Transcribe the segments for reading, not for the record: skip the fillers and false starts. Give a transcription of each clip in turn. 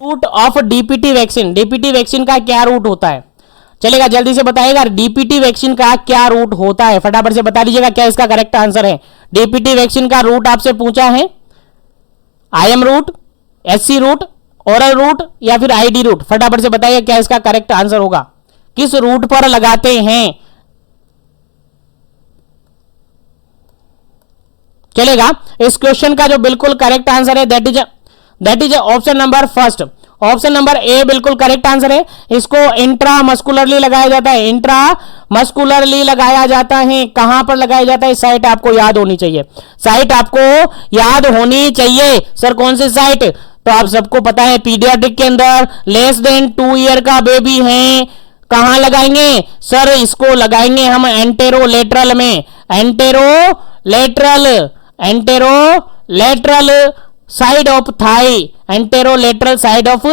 Root of DPT vaccine, DPT vaccine का क्या root होता है? चलेगा, जल्दी से बताइएगा, डीपीटी वैक्सीन का क्या रूट होता है? फटाफट से बता दीजिएगा क्या इसका करेक्ट आंसर है। डीपीटी वैक्सीन का रूट आपसे पूछा है, IM route, SC route, oral route या फिर आईडी रूट? फटाफट से बताइए क्या इसका करेक्ट आंसर होगा, किस रूट पर लगाते हैं? चलेगा, इस क्वेश्चन का जो बिल्कुल करेक्ट आंसर है that is option number first, option number A बिल्कुल करेक्ट आंसर है। इसको इंट्रा मस्कुलरली लगाया जाता है, इंट्रा मस्कुलरली लगाया जाता है। कहां पर लगाया जाता है? साइट आपको याद होनी चाहिए, साइट आपको याद होनी चाहिए। सर कौन सी साइट? तो आप सबको पता है, पीडियाट्रिक के अंदर लेस देन 2 ईयर का बेबी है, कहां लगाएंगे सर? इसको लगाएंगे हम एंटेरोलेटरल में, anterolateral side of thigh, anterolateral side of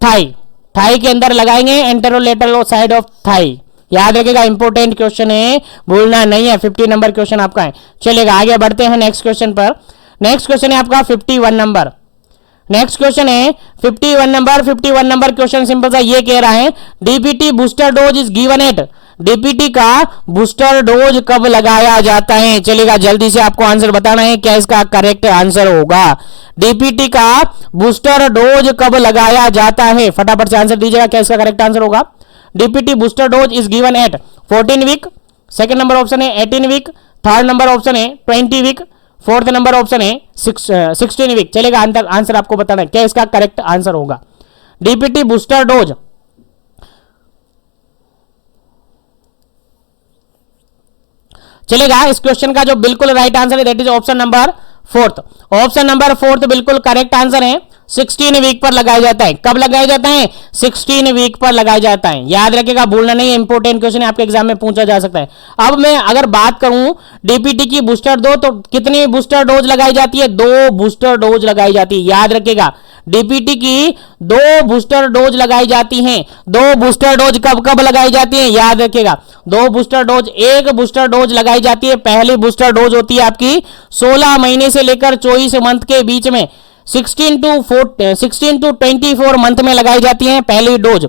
thigh, thigh के अंदर लगाएंगे एंटेरोलेटरल साइड ऑफ थाई। याद रखिएगा, इंपॉर्टेंट क्वेश्चन है, भूलना नहीं है। 50 नंबर क्वेश्चन आपका है। चलेगा, आगे बढ़ते हैं नेक्स्ट क्वेश्चन पर। नेक्स्ट क्वेश्चन है आपका 51 नंबर। नेक्स्ट क्वेश्चन है 51 नंबर। 51 नंबर क्वेश्चन सिंपल सा ये कह रहा है, DPT booster dose is given eight, DPT का बूस्टर डोज कब लगाया जाता है? चलेगा, जल्दी से आपको आंसर बताना है क्या इसका करेक्ट आंसर होगा। डीपीटी का बूस्टर डोज कब लगाया जाता है? फटाफट से आंसर दीजिएगा क्या इसका करेक्ट आंसर होगा। DPT booster dose is given at 14 week, second number option है 18 वीक, थर्ड नंबर ऑप्शन है 20 वीक, फोर्थ नंबर ऑप्शन है 16 वीक। चलेगा, आंसर आपको बताना है क्या इसका करेक्ट आंसर होगा। डीपीटी बूस्टर डोज, चलेगा, इस क्वेश्चन का जो बिल्कुल राइट आंसर है that is option number fourth, option number fourth बिल्कुल करेक्ट आंसर है। 16 वीक पर लगाया जाता है। कब लगाया जाता है? 16 वीक पर लगाया जाता है। याद रखिएगा, भूलना नहीं है, इंपॉर्टेंट क्वेश्चन है, आपके एग्जाम में पूछा जा सकता है। अब मैं अगर बात करूं डीपीटी की बूस्टर डोज, तो कितनी बूस्टर डोज लगाई जाती है? 2 बूस्टर डोज लगाई जाती है। याद रखिएगा, डीपीटी की 2 बूस्टर डोज लगाई जाती हैं। 2 बूस्टर डोज कब कब लगाई जाती है? याद रखिएगा, 2 बूस्टर डोज, एक बूस्टर डोज लगाई जाती है। पहली बूस्टर डोज होती है आपकी 16 महीने से लेकर 24 मंथ के बीच में, 16 टू 24 मंथ में लगाई जाती है पहली डोज,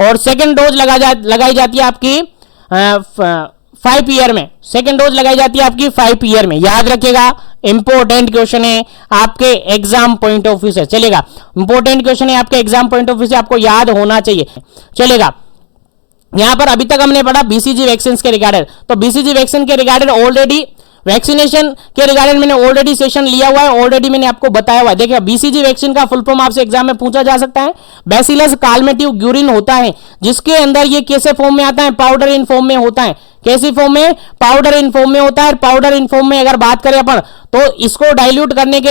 और सेकंड डोज लगाई जाती है आपकी 5 ईयर में, सेकंड डोज लगाई जाती है आपकी 5 ईयर में। याद रखिएगा, इंपॉर्टेंट क्वेश्चन है आपके एग्जाम पॉइंट ऑफ व्यू से। चलेगा, इंपॉर्टेंट क्वेश्चन है आपके एग्जाम पॉइंट ऑफ व्यू से, आपको याद होना चाहिए। चलेगा, यहां पर अभी तक हमने पढ़ा बीसीजी वैक्सीन के रिगार्डेड, तो बीसीजी वैक्सीन के रिगार्डेड ऑलरेडी, वैक्सीनेशन के रिगार्डेड मैंने ऑलरेडी सेशन लिया हुआ है, ऑलरेडी मैंने आपको बताया हुआ है। देखिए, बीसीजी वैक्सीन का फुल फॉर्म आपसे एग्जाम में पूछा जा सकता है। बैसिलस कालमेटिव ग्यूरिन होता है, जिसके अंदर ये कैसे फॉर्म में आता है? पाउडर इन फॉर्म में होता है। कैसी फॉर्म में? पाउडर इन फॉर्म में होता है। पाउडर इन फॉर्म में अगर बात करें अपन, तो इसको डाइल्यूट करने के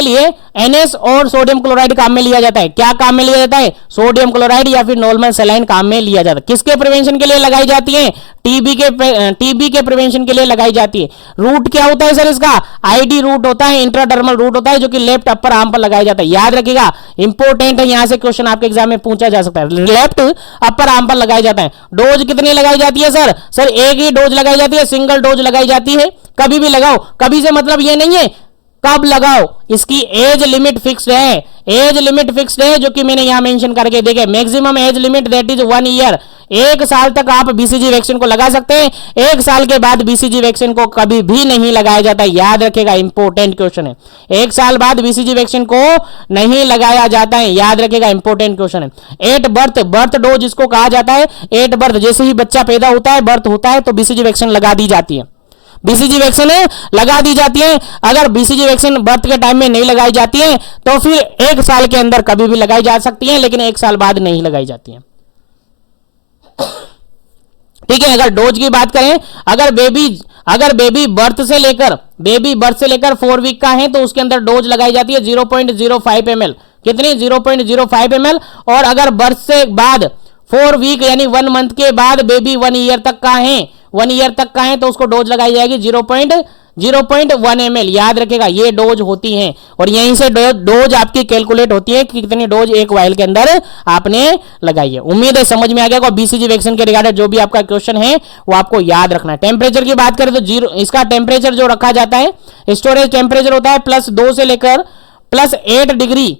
लिए NS और सोडियम क्लोराइड काम में लिया जाता है। क्या काम में लिया जाता है? सोडियम क्लोराइड या फिर नॉर्मल सलाइन काम में लिया जाता है। किसके प्रिवेंशन के लिए लगाई जाती है? टीबी के प्रिवेंशन के लिए लगाई जाती है। रूट क्या होता है सर इसका? आईडी रूट होता है, इंट्राडर्मल रूट होता है, जो कि लेफ्ट अपर आर्म पर लगाया जाता है। याद रखिएगा, इंपॉर्टेंट है, यहां से क्वेश्चन आपके एग्जाम में पूछा जा सकता है। लेफ्ट अपर आर्म पर लगाया जाता है। डोज कितनी लगाई जाती है सर? सर एक ही डोज लगाई जाती है, सिंगल डोज लगाई जाती है। कभी भी लगाओ, कभी से मतलब ये नहीं है कब लगाओ, इसकी एज लिमिट फिक्स्ड है, एज लिमिट फिक्स्ड है, जो कि मैंने यहां मेंशन करके देखे। Maximum age limit that is 1 year. 1 साल तक आप बीसीजी वैक्सीन को लगा सकते हैं। 1 साल के बाद बीसीजी वैक्सीन को कभी भी नहीं लगाया जाता। याद रखिएगा, इंपॉर्टेंट क्वेश्चन है। 1 साल बाद बीसीजी वैक्सीन को नहीं लगाया जाता है। याद रखिएगा, इंपॉर्टेंट क्वेश्चन है। एट बर्थ, बर्थ डोज इसको कहा जाता है। एट बर्थ, जैसे ही बच्चा पैदा होता है, बर्थ होता है, तो बीसीजी वैक्सीन लगा दी जाती है। बीसीजी वैक्सीन लगा दी जाती है। अगर बीसीजी वैक्सीन बर्थ के टाइम में नहीं लगाई जाती है, तो फिर 1 साल के अंदर कभी भी लगाई जा सकती है, लेकिन 1 साल बाद नहीं लगाई जाती है। ठीक है, अगर डोज की बात करें, अगर बेबी बर्थ से लेकर 4 वीक का है, तो उसके अंदर डोज लगाई जाती है 0.05 ml। कितनी? 0.05 ml। और अगर बर्थ से बाद 4 वीक यानी 1 मंथ के बाद बेबी 1 ईयर तक का है, 1 ईयर तक का है, तो उसको डोज लगाई जाएगी 0.1 ml, याद रखेगा ये डोज होती हैं और यहीं से डोज आपकी कैलकुलेट होती है कि कितनी डोज एक वायल के अंदर आपने लगाई है। उम्मीद है समझ में आ गया। बीसीजी वैक्सीन के रिगार्डेड जो भी आपका क्वेश्चन है वो आपको याद रखना है। टेम्परेचर की बात करें तो इसका टेम्परेचर जो रखा जाता है, स्टोरेज टेम्परेचर होता है +2 से लेकर +8 डिग्री,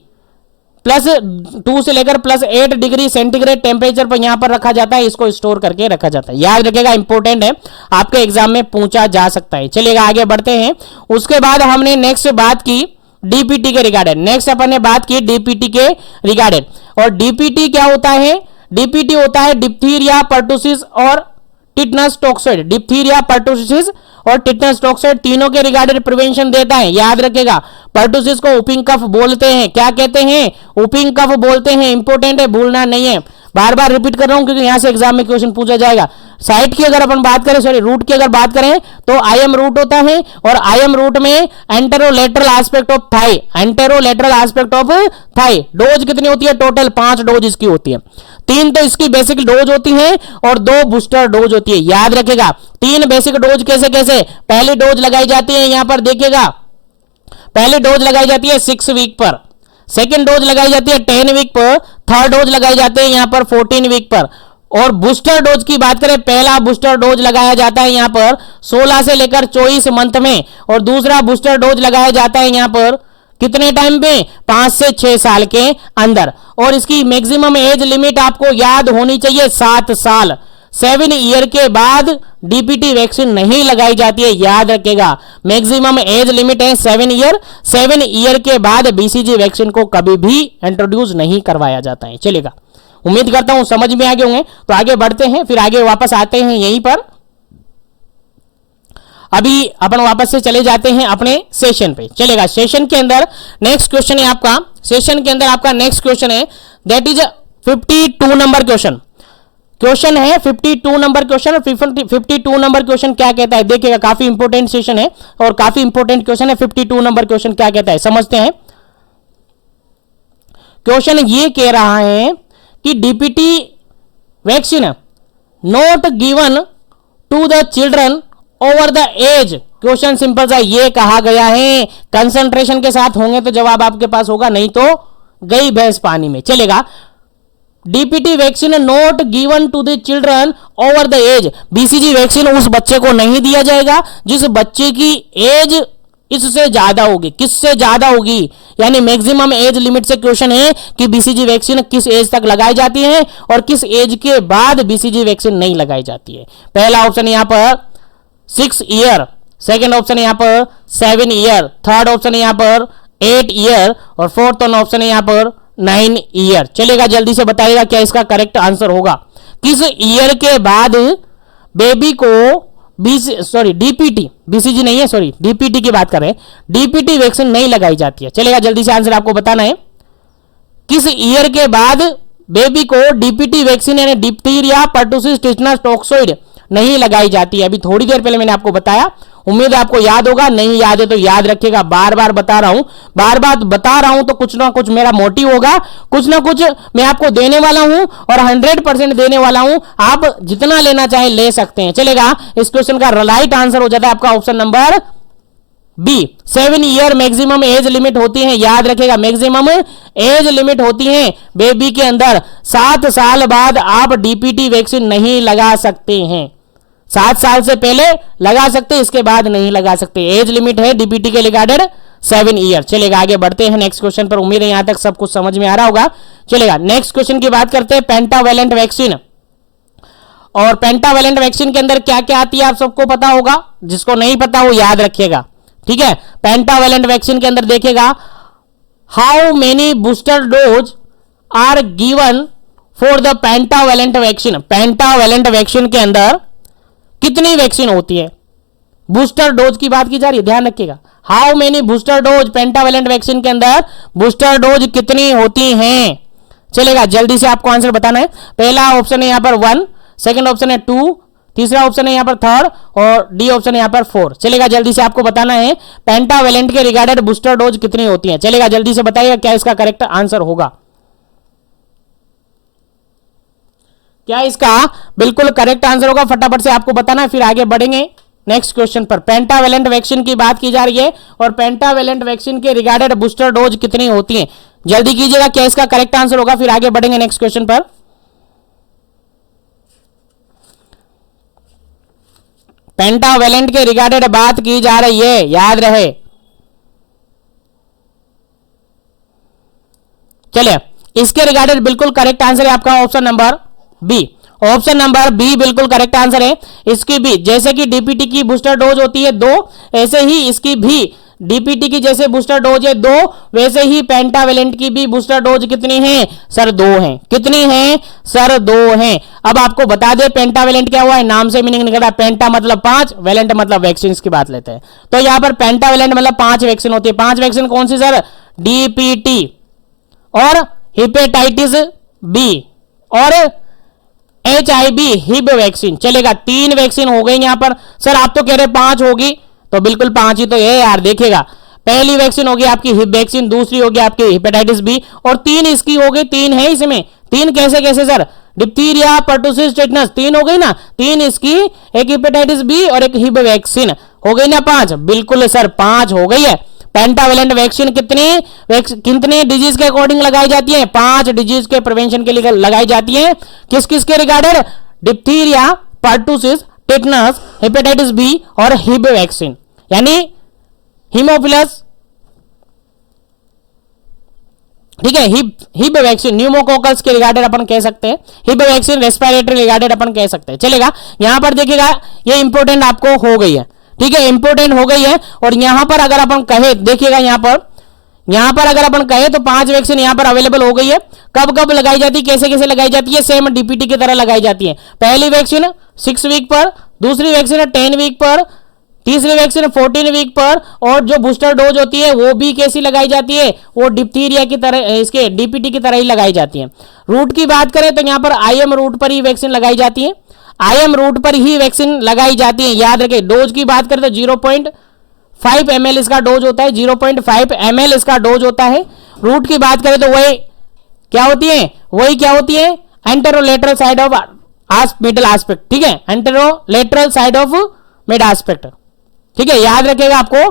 +2 से लेकर +8 डिग्री सेंटीग्रेड टेम्परेचर पर यहां पर रखा जाता है, इसको स्टोर करके रखा जाता है। याद रखिएगा, इंपॉर्टेंट है, आपके एग्जाम में पूछा जा सकता है। चलिएगा आगे बढ़ते हैं। उसके बाद हमने नेक्स्ट बात की डीपीटी के रिगार्डेड। नेक्स्ट अपन ने बात की डीपीटी के रिगार्डेड। और डीपीटी क्या होता है? डीपीटी होता है डिप्थीरिया, पर्टुसिस और टिटनस टॉक्साइड। डिप्थीरिया, पर्टुसिस और टिटनस टॉक्साइड तीनों के रिगार्डेड प्रिवेंशन देता है। याद रखेगा, पर्टुसिस को वूपिंग कफ बोलते हैं। क्या कहते हैं? वूपिंग कफ बोलते हैं। इंपॉर्टेंट है, भूलना नहीं है। बार बार रिपीट कर रहा हूं क्योंकि यहां से एग्जाम में क्वेश्चन पूछा जाएगा। साइट की अगर अपन बात करें, रूट की अगर बात करें तो आईएम रूट होता है और आईएम रूट में anterolateral aspect of thigh, anterolateral aspect of thigh. Dose कितनी होती है? टोटल 5 डोज इसकी होती है। 3 तो इसकी बेसिक डोज होती है और 2 बूस्टर डोज होती है। याद रखेगा, 3 बेसिक डोज कैसे कैसे? पहली डोज लगाई जाती है, यहां पर देखिएगा, पहली डोज लगाई जाती है 6 वीक पर, सेकेंड डोज लगाई जाती है 10 वीक पर, थर्ड डोज लगाई जाती है यहां पर 14 वीक पर। और बूस्टर डोज की बात करें, पहला बूस्टर डोज लगाया जाता है यहां पर 16 से लेकर 24 मंथ में और दूसरा बूस्टर डोज लगाया जाता है यहां पर कितने टाइम पे? 5 से 6 साल के अंदर। और इसकी मैक्सिमम एज लिमिट आपको याद होनी चाहिए 7 साल। 7 ईयर के बाद डीपीटी वैक्सीन नहीं लगाई जाती है। याद रखेगा, मैक्सिमम एज लिमिट है 7 ईयर। 7 ईयर के बाद बीसीजी वैक्सीन को कभी भी इंट्रोड्यूस नहीं करवाया जाता है। चलेगा, उम्मीद करता हूं समझ में आ गए होंगे। तो आगे बढ़ते हैं, फिर आगे वापस आते हैं यहीं पर। अभी अपन वापस से चले जाते हैं अपने सेशन पे। चलेगा, सेशन के अंदर नेक्स्ट क्वेश्चन है आपका, सेशन के अंदर आपका नेक्स्ट क्वेश्चन है, that is 52 number question. Question है 52 नंबर क्वेश्चन। 52 नंबर क्वेश्चन क्या कहता है? देखिएगा, काफी इंपोर्टेंट सेशन है और काफी इंपोर्टेंट क्वेश्चन है। 52 नंबर क्वेश्चन क्या कहता है समझते हैं। क्वेश्चन ये कह रहा है कि DPT vaccine not given to the children over the age. Question simple सा ये कहा गया है, कंसंट्रेशन के साथ होंगे तो जवाब आपके पास होगा, नहीं तो गई भैंस पानी में। चलेगा, DPT vaccine not given to the children over the age. BCG vaccine उस बच्चे को नहीं दिया जाएगा जिस बच्चे की एज इससे ज्यादा होगी। किससे ज्यादा होगी? यानी मैक्सिमम एज लिमिट से क्वेश्चन है कि बीसीजी वैक्सीन किस एज तक लगाई जाती है और किस एज के बाद बीसीजी वैक्सीन नहीं लगाई जाती है। पहला ऑप्शन यहां पर 6 ईयर, सेकेंड ऑप्शन यहां पर 7 ईयर, थर्ड ऑप्शन यहां पर 8 ईयर और फोर्थ ऑप्शन है यहां पर 9 ईयर। चलेगा, जल्दी से बताइएगा क्या इसका करेक्ट आंसर होगा। किस ईयर के बाद बेबी को डीपीटी, बीसीजी नहीं है, सॉरी डीपीटी की बात कर रहे हैं, डीपीटी वैक्सीन नहीं लगाई जाती है। चलेगा, जल्दी से आंसर आपको बताना है। किस ईयर के बाद बेबी को डीपीटी वैक्सीन यानी डिप्थीरिया, पर्टुसिस, टिटनस टॉक्साइड नहीं लगाई जाती है। अभी थोड़ी देर पहले मैंने आपको बताया, उम्मीद है आपको याद होगा। नहीं याद है तो याद रखिएगा, बार बार बता रहा हूं, बार बार बता रहा हूं तो कुछ ना कुछ मेरा मोटिव होगा, कुछ ना कुछ मैं आपको देने वाला हूं और 100% देने वाला हूं। आप जितना लेना चाहे ले सकते हैं। चलेगा, इस क्वेश्चन का राइट आंसर हो जाता है आपका option number B. 7 year maximum age limit होती है। याद रखेगा, मैक्सिमम एज लिमिट होती है बेबी के अंदर। 7 साल बाद आप डीपीटी वैक्सीन नहीं लगा सकते हैं। 7 साल से पहले लगा सकते, इसके बाद नहीं लगा सकते। एज लिमिट है डीपीटी के रिगार्डेड 7 ईयर। चलेगा, आगे बढ़ते हैं नेक्स्ट क्वेश्चन पर। उम्मीद है यहां तक सब कुछ समझ में आ रहा होगा। चलेगा, नेक्स्ट क्वेश्चन की बात करते हैं, पेंटावेलेंट वैक्सीन। और पेंटावेलेंट वैक्सीन के अंदर क्या क्या आती है आप सबको पता होगा, जिसको नहीं पता वो याद रखिएगा। ठीक है, पेंटावेलेंट वैक्सीन के अंदर देखिएगा, how many booster dose are given for the pentavalent vaccine. Pentavalent vaccine के अंदर कितनी वैक्सीन होती है? बूस्टर डोज की बात की जा रही है, ध्यान रखिएगा। How many booster dose, pentavalent vaccine के अंदर बूस्टर डोज कितनी होती हैं? चलेगा, जल्दी से आपको आंसर बताना है। पहला ऑप्शन है यहां पर 1, सेकंड ऑप्शन है 2, तीसरा ऑप्शन है यहां पर 3rd और डी ऑप्शन है यहां पर 4। चलेगा, जल्दी से आपको बताना है पेंटावेलेंट के रिगार्डेड बूस्टर डोज कितनी होती है। चलेगा, जल्दी से बताइएगा क्या इसका करेक्ट आंसर होगा। क्या इसका बिल्कुल करेक्ट आंसर होगा? फटाफट से आपको बताना है, फिर आगे बढ़ेंगे नेक्स्ट क्वेश्चन पर। पेंटावेलेंट वैक्सीन की बात की जा रही है और पेंटावेलेंट वैक्सीन के रिगार्डेड बूस्टर डोज कितनी होती है, जल्दी कीजिएगा क्या इसका करेक्ट आंसर होगा, फिर आगे बढ़ेंगे नेक्स्ट क्वेश्चन पर। पेंटावेलेंट के रिगार्डेड बात की जा रही है, याद रहे। चलिए, इसके रिगार्डेड बिल्कुल करेक्ट आंसर है आपका option number B. Option number B बिल्कुल करेक्ट आंसर है। इसकी भी जैसे कि डीपीटी की बूस्टर डोज होती है 2, ऐसे ही इसकी भी डीपीटी की जैसे बूस्टर डोज है 2, वैसे ही पेंटावेलेंट की भी बूस्टर डोज कितनी है सर? 2 है। कितनी है सर? 2 है। अब आपको बता दे पेंटावेलेंट क्या हुआ है, नाम से मीनिंग निकलता है। पेंटा मतलब 5, वेलेंट मतलब वैक्सीन की बात लेते हैं, तो यहां पर पेंटावेलेंट मतलब 5 वैक्सीन होती है। 5 वैक्सीन कौन सी सर? डीपीटी और हेपेटाइटिस बी और HIV हिब वैक्सीन। चलेगा, 3 वैक्सीन हो गई यहां पर। सर आप तो कह रहे 5 होगी, तो बिल्कुल 5 ही तो है यार। देखिएगा, पहली वैक्सीन होगी आपकी हिब वैक्सीन, दूसरी होगी आपकी हेपेटाइटिस बी और 3 इसकी हो गई। 3 है इसमें। 3 कैसे कैसे सर? डिप्थीरिया, पर्टुसिस, टेटनस 3 हो गई ना। 3 इसकी, एक हेपेटाइटिस बी और एक हिब वैक्सीन, हो गई ना 5। बिल्कुल सर 5 हो गई है। पेंटावेलेंट वैक्सीन कितने डिजीज के अकॉर्डिंग लगाई जाती है? 5 डिजीज के प्रिवेंशन के लिए लगाई जाती है। किस किस के regarded? Diphtheria, pertussis, tetanus, hepatitis B और हिब वैक्सीन, यानी हीमोफिलस, ठीक है। हिब वैक्सीन न्यूमोकोकस के रिगार्डेड अपन कह सकते हैं। हिब वैक्सीन रेस्पिरेटरी रिगार्डेड अपन कह सकते हैं। चलेगा, यहां पर देखिएगा ये इंपॉर्टेंट आपको हो गई है, ठीक है, इंपॉर्टेंट हो गई है। और यहां पर अगर अपन कहे, देखिएगा यहां पर अगर अपन कहे तो 5 वैक्सीन यहां पर अवेलेबल हो गई है। कब कब लगाई जाती है, कैसे कैसे लगाई जाती है? सेम डीपीटी की तरह लगाई जाती है। पहली वैक्सीन 6 वीक पर, दूसरी वैक्सीन 10 वीक पर, तीसरी वैक्सीन 14 वीक पर, और जो बूस्टर डोज होती है वो भी कैसी लगाई जाती है? वो डिप्थीरिया की तरह, इसके डीपीटी की तरह ही लगाई जाती है। रूट की बात करें तो यहां पर IM रूट पर ही वैक्सीन लगाई जाती है। IM रूट पर ही वैक्सीन लगाई जाती है, याद रखें। डोज की बात करें तो 0.5 ml इसका डोज होता है। 0.5 ml इसका डोज होता है। रूट की बात करें तो वही क्या होती है? Anterolateral side of middle aspect, ठीक है, anterolateral side of mid aspect, ठीक है, याद रखेगा, आपको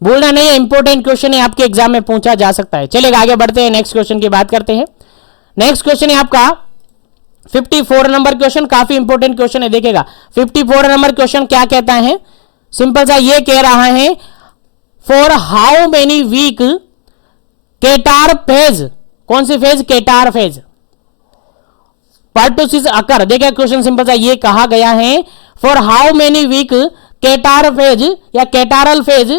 भूलना नहीं है। इंपॉर्टेंट क्वेश्चन है, आपके एग्जाम में पूछा जा सकता है। चलेगा, आगे बढ़ते हैं, नेक्स्ट क्वेश्चन की बात करते हैं। नेक्स्ट क्वेश्चन है आपका 54 नंबर क्वेश्चन, काफी इंपॉर्टेंट क्वेश्चन है। देखिएगा 54 नंबर क्वेश्चन क्या कहता है, सिंपल सा ये कह रहा है, for how many week catarrh phase, कौन सी phase? Catarrh phase, pertussis occur. देखिए क्वेश्चन सिंपल सा ये कहा गया है, for how many week catarrh phase या catarrhal phase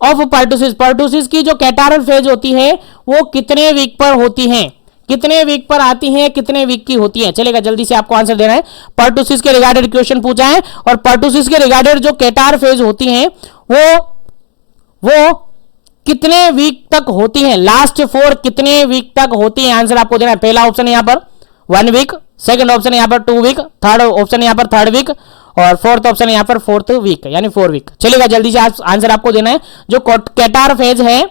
of pertussis. Pertussis की जो केटारल फेज होती है वो कितने वीक पर होती है? कितने वीक पर आती हैं, कितने वीक की होती है? चलेगा, जल्दी से आपको आंसर देना है। पर्टुसिस के रिगार्डेड क्वेश्चन पूछा है और पर्टुसिस के रिगार्डेड जो केटार फेज होती हैं वो कितने वीक तक होती हैं? लास्ट 4 कितने वीक तक होती है? आंसर आपको देना है। पहला ऑप्शन यहां पर 1 वीक, सेकंड ऑप्शन यहां पर 2 वीक, थर्ड ऑप्शन यहां पर 3rd वीक और फोर्थ ऑप्शन यहां पर 4th वीक यानी 4 वीक। चलेगा, जल्दी से आंसर आपको देना है। जो केटार फेज है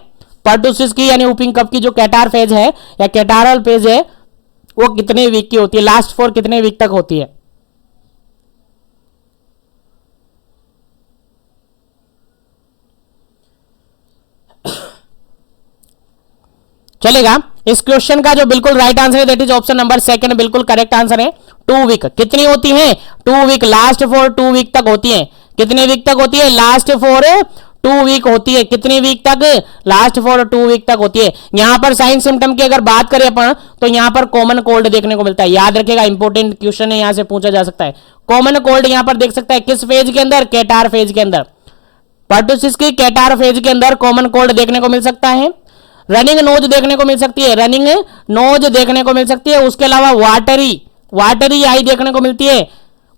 पर्टुसिस की यानी वूपिंग कफ की जो केटार फेज है या केटारल फेज है वो कितने वीक की होती है? लास्ट 4 कितने वीक तक होती है? चलेगा, इस क्वेश्चन का जो बिल्कुल राइट आंसर है दैट इज ऑप्शन नंबर 2 बिल्कुल करेक्ट आंसर है। 2 वीक कितनी होती है? 2 वीक, लास्ट 4 2 वीक तक होती है। कितने वीक तक होती है? लास्ट 4 2 वीक होती है। कितनी वीक तक? लास्ट 4 2 वीक तक होती है। यहां पर साइन सिम्टम की अगर बात करें अपन तो यहां पर कॉमन कोल्ड देखने को मिलता है। याद रखेगा, इंपॉर्टेंट क्वेश्चन है, यहां से पूछा जा सकता है। कॉमन कोल्ड यहां पर देख सकता है किस फेज के अंदर? केटार फेज के अंदर। पर्टुसिस की केटार फेज के अंदर कॉमन कोल्ड देखने को मिल सकता है। रनिंग नोज देखने को मिल सकती है, रनिंग नोज देखने को मिल सकती है। उसके अलावा वाटरी आई देखने को मिलती है।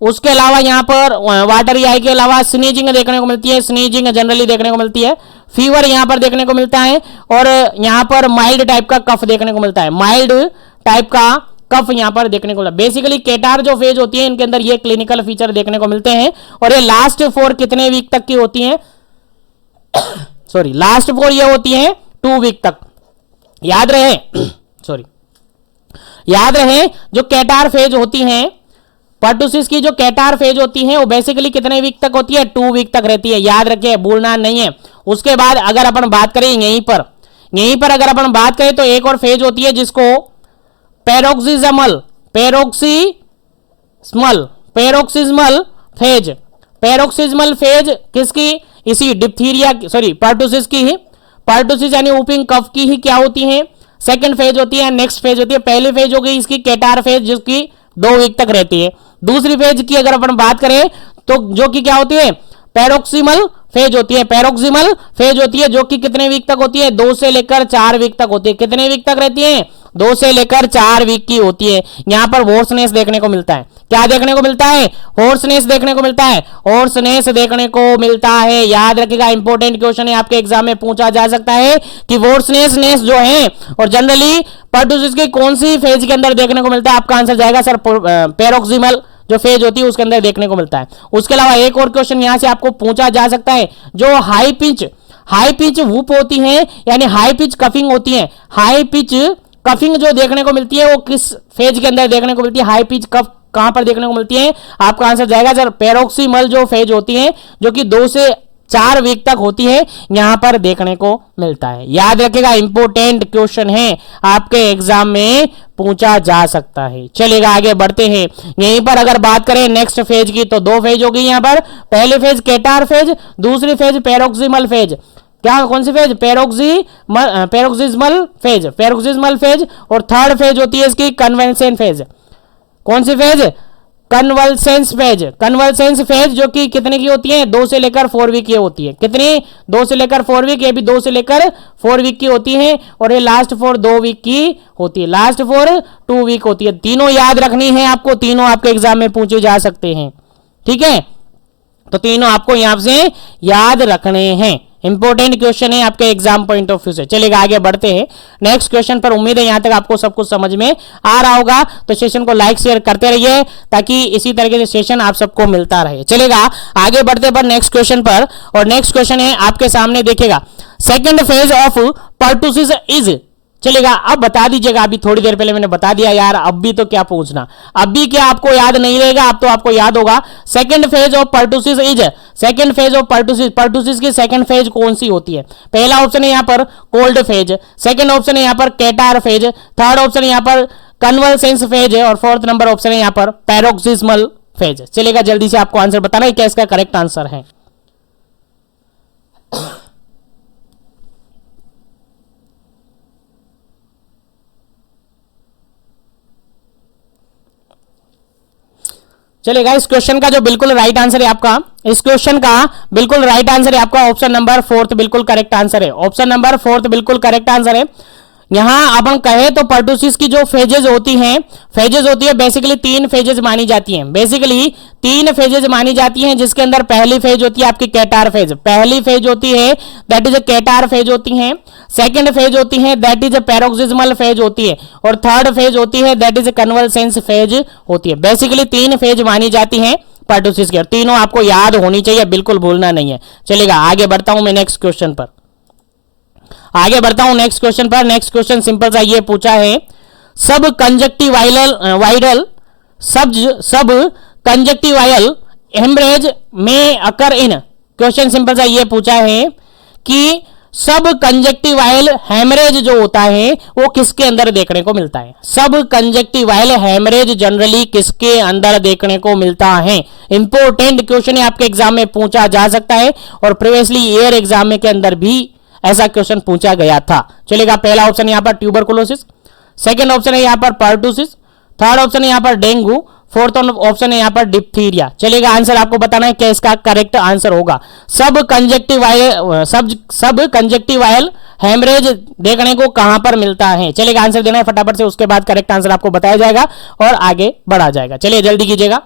उसके अलावा यहां पर वाटरी आई के अलावा स्नीजिंग देखने को मिलती है, स्नीजिंग जनरली देखने को मिलती है। फीवर यहां पर देखने को मिलता है और यहां पर माइल्ड टाइप का कफ देखने को मिलता है। माइल्ड टाइप का कफ यहां पर देखने को मिलता है। बेसिकली केटार जो फेज होती है इनके अंदर ये क्लिनिकल फीचर देखने को मिलते हैं। और ये लास्ट 4 कितने वीक तक की होती है? सॉरी, लास्ट 4 ये होती है 2 वीक तक। याद रहे सॉरी, याद रहे जो केटार फेज होती हैं पर्टुसिस की जो कैटार फेज होती है वो बेसिकली कितने वीक तक होती है, 2 वीक तक रहती है, याद रखिए, भूलना नहीं है। उसके बाद अगर अपन बात करें यहीं पर अगर अपन बात करें तो एक और फेज होती है जिसको पैरोक्सिस्मल फेज, पैरोक्सिस्मल फेज किसकी, इसी डिप्थीरिया सॉरी पर्टुसिस की ही, पर्टुसिस यानी वूपिंग कफ की ही क्या होती है, सेकंड फेज होती है, नेक्स्ट फेज होती है। पहली फेज हो गई इसकी कैटार फेज जिसकी 2 वीक तक रहती है। दूसरी फेज की अगर अपन बात करें तो जो कि क्या होती है, पैरोक्सिमल फेज होती है, पैरोक्सिमल फेज होती है जो कि कितने वीक तक होती है, 2 से लेकर 4 वीक तक होती है। कितने वीक तक रहती है, 2 से लेकर 4 वीक की होती है। यहां पर हॉर्सनेस देखने को मिलता है, क्या देखने को मिलता है, हॉर्सनेस देखने को मिलता है, हॉर्सनेस देखने को मिलता है। याद रखिएगा, इंपॉर्टेंट क्वेश्चन है, आपके एग्जाम में पूछा जा सकता है कि हॉर्सनेस जो है और जनरली पर्टुसिस की कौन सी फेज के अंदर देखने को मिलता है। आपका आंसर जाएगा सर पैरोक्सिमल जो फेज होती है उसके अंदर देखने को मिलता है। उसके अलावा एक और क्वेश्चन यहां से आपको पूछा जा सकता है, जो हाई पिच वूप होती है यानी हाई पिच कफिंग होती है, हाई पिच कफिंग जो देखने को मिलती है वो किस फेज के अंदर देखने को मिलती है, हाई पिच कफ कहां पर देखने को मिलती है। आपका आंसर जाएगा सर पैरोक्सिमल जो फेज होती है जो कि 2 से 4 वीक तक होती है, यहां पर देखने को मिलता है। याद रखिएगा, इंपॉर्टेंट क्वेश्चन है, आपके एग्जाम में पूछा जा सकता है। चलिएगा आगे बढ़ते हैं। यहीं पर अगर बात करें नेक्स्ट फेज की तो 2 फेज होगी यहां पर, पहली फेज कैटार फेज, दूसरी फेज पैरोक्सिमल फेज। क्या कौन सी फेज, पैरोक्सिस्मल फेज और थर्ड फेज होती है इसकी कन्वल्सेंस फेज। कौन सी फेज, कन्वल्सेंस फेज जो कि कितने की होती है, 2 से लेकर 4 वीक की होती है। कितनी, 2 से लेकर 4 वीक, ये भी 2 से लेकर 4 वीक की होती है और ये लास्ट फॉर 2 वीक की होती है, लास्ट फॉर 2 वीक होती है। तीनों याद रखनी है आपको, तीनों आपके एग्जाम में पूछे जा सकते हैं, ठीक है, तो तीनों आपको यहां से याद रखने हैं। इंपॉर्टेंट क्वेश्चन है आपके एग्जाम पॉइंट ऑफ व्यू से। चलिएगा आगे बढ़ते हैं नेक्स्ट क्वेश्चन पर। उम्मीद है यहां तक आपको सब कुछ समझ में आ रहा होगा, तो सेशन को लाइक शेयर करते रहिए ताकि इसी तरीके से सेशन आप सबको मिलता रहे। चलिएगा आगे बढ़ते पर नेक्स्ट क्वेश्चन पर, और नेक्स्ट क्वेश्चन है आपके सामने, देखिएगा second phase of pertussis is. चलेगा, अब बता दीजिएगा, अभी थोड़ी देर पहले मैंने बता दिया यार, अब भी तो क्या पूछना, अब भी क्या आपको याद नहीं रहेगा, अब तो आपको याद होगा। Second phase of pertussis is, second phase of pertussis, pertussis की सेकंड फेज कौन सी होती है। पहला ऑप्शन है यहां पर कोल्ड फेज, सेकंड ऑप्शन है यहां पर कैटार फेज, थर्ड ऑप्शन है यहां पर कन्वल्सेंस फेज है और फोर्थ नंबर ऑप्शन है यहां पर पैरोक्सिस्मल फेज। चलेगा, जल्दी से आपको आंसर बताना है क्या इसका करेक्ट आंसर है। चलेगा, इस क्वेश्चन का जो बिल्कुल राइट आंसर है आपका, इस क्वेश्चन का बिल्कुल राइट आंसर है आपका ऑप्शन नंबर 4 बिल्कुल करेक्ट आंसर है। ऑप्शन नंबर 4 बिल्कुल करेक्ट आंसर है। यहां अपन कहे तो पर्टुसिस की जो फेजेज होती हैं, बेसिकली 3 फेजेज मानी जाती हैं, बेसिकली 3 फेजेज मानी जाती हैं, जिसके अंदर पहली फेज होती है आपकी कैटार फेज, पहली फेज होती है दैट इज कैटार फेज होती है, सेकंड फेज होती है दैट इज पैरोक्सिस्मल फेज होती है और थर्ड फेज होती है दैट इज कन्वल्सेंस फेज होती है। बेसिकली 3 फेज मानी जाती हैं पर्टुसिस की और तीनों आपको याद होनी चाहिए, बिल्कुल भूलना नहीं है। चलेगा, आगे बढ़ता हूं मैं नेक्स्ट क्वेश्चन पर, आगे बढ़ता हूं नेक्स्ट क्वेश्चन पर। नेक्स्ट क्वेश्चन सिंपल सा ये पूछा है, सब कंजक्टिवाइल हेमरेज में अकर इन। क्वेश्चन सिंपल सा ये पूछा है कि सब कंजक्टिवाइल हेमरेज जो होता है वो किसके अंदर देखने को मिलता है। सब कंजक्टिवाइल हेमरेज जनरली किसके अंदर देखने को मिलता है। इंपॉर्टेंट क्वेश्चन है, आपके एग्जाम में पूछा जा सकता है और प्रीवियसली ईयर एग्जाम में के अंदर भी ऐसा क्वेश्चन पूछा गया था। चलेगा, पहला ऑप्शन यहां पर ट्यूबरकुलोसिस, सेकंड ऑप्शन है यहां पर पर्टुसिस, थर्ड ऑप्शन है यहां पर डेंगू, फोर्थ ऑप्शन है यहां पर डिप्थीरिया। चलेगा, आंसर आपको बताना है क्या इसका करेक्ट आंसर होगा। सब कंजक्टिवाइल हेमरेज देखने को कहां पर मिलता है। चलेगा, आंसर देना है फटाफट से, उसके बाद करेक्ट आंसर आपको बताया जाएगा और आगे बढ़ा जाएगा। चलिए जल्दी कीजिएगा।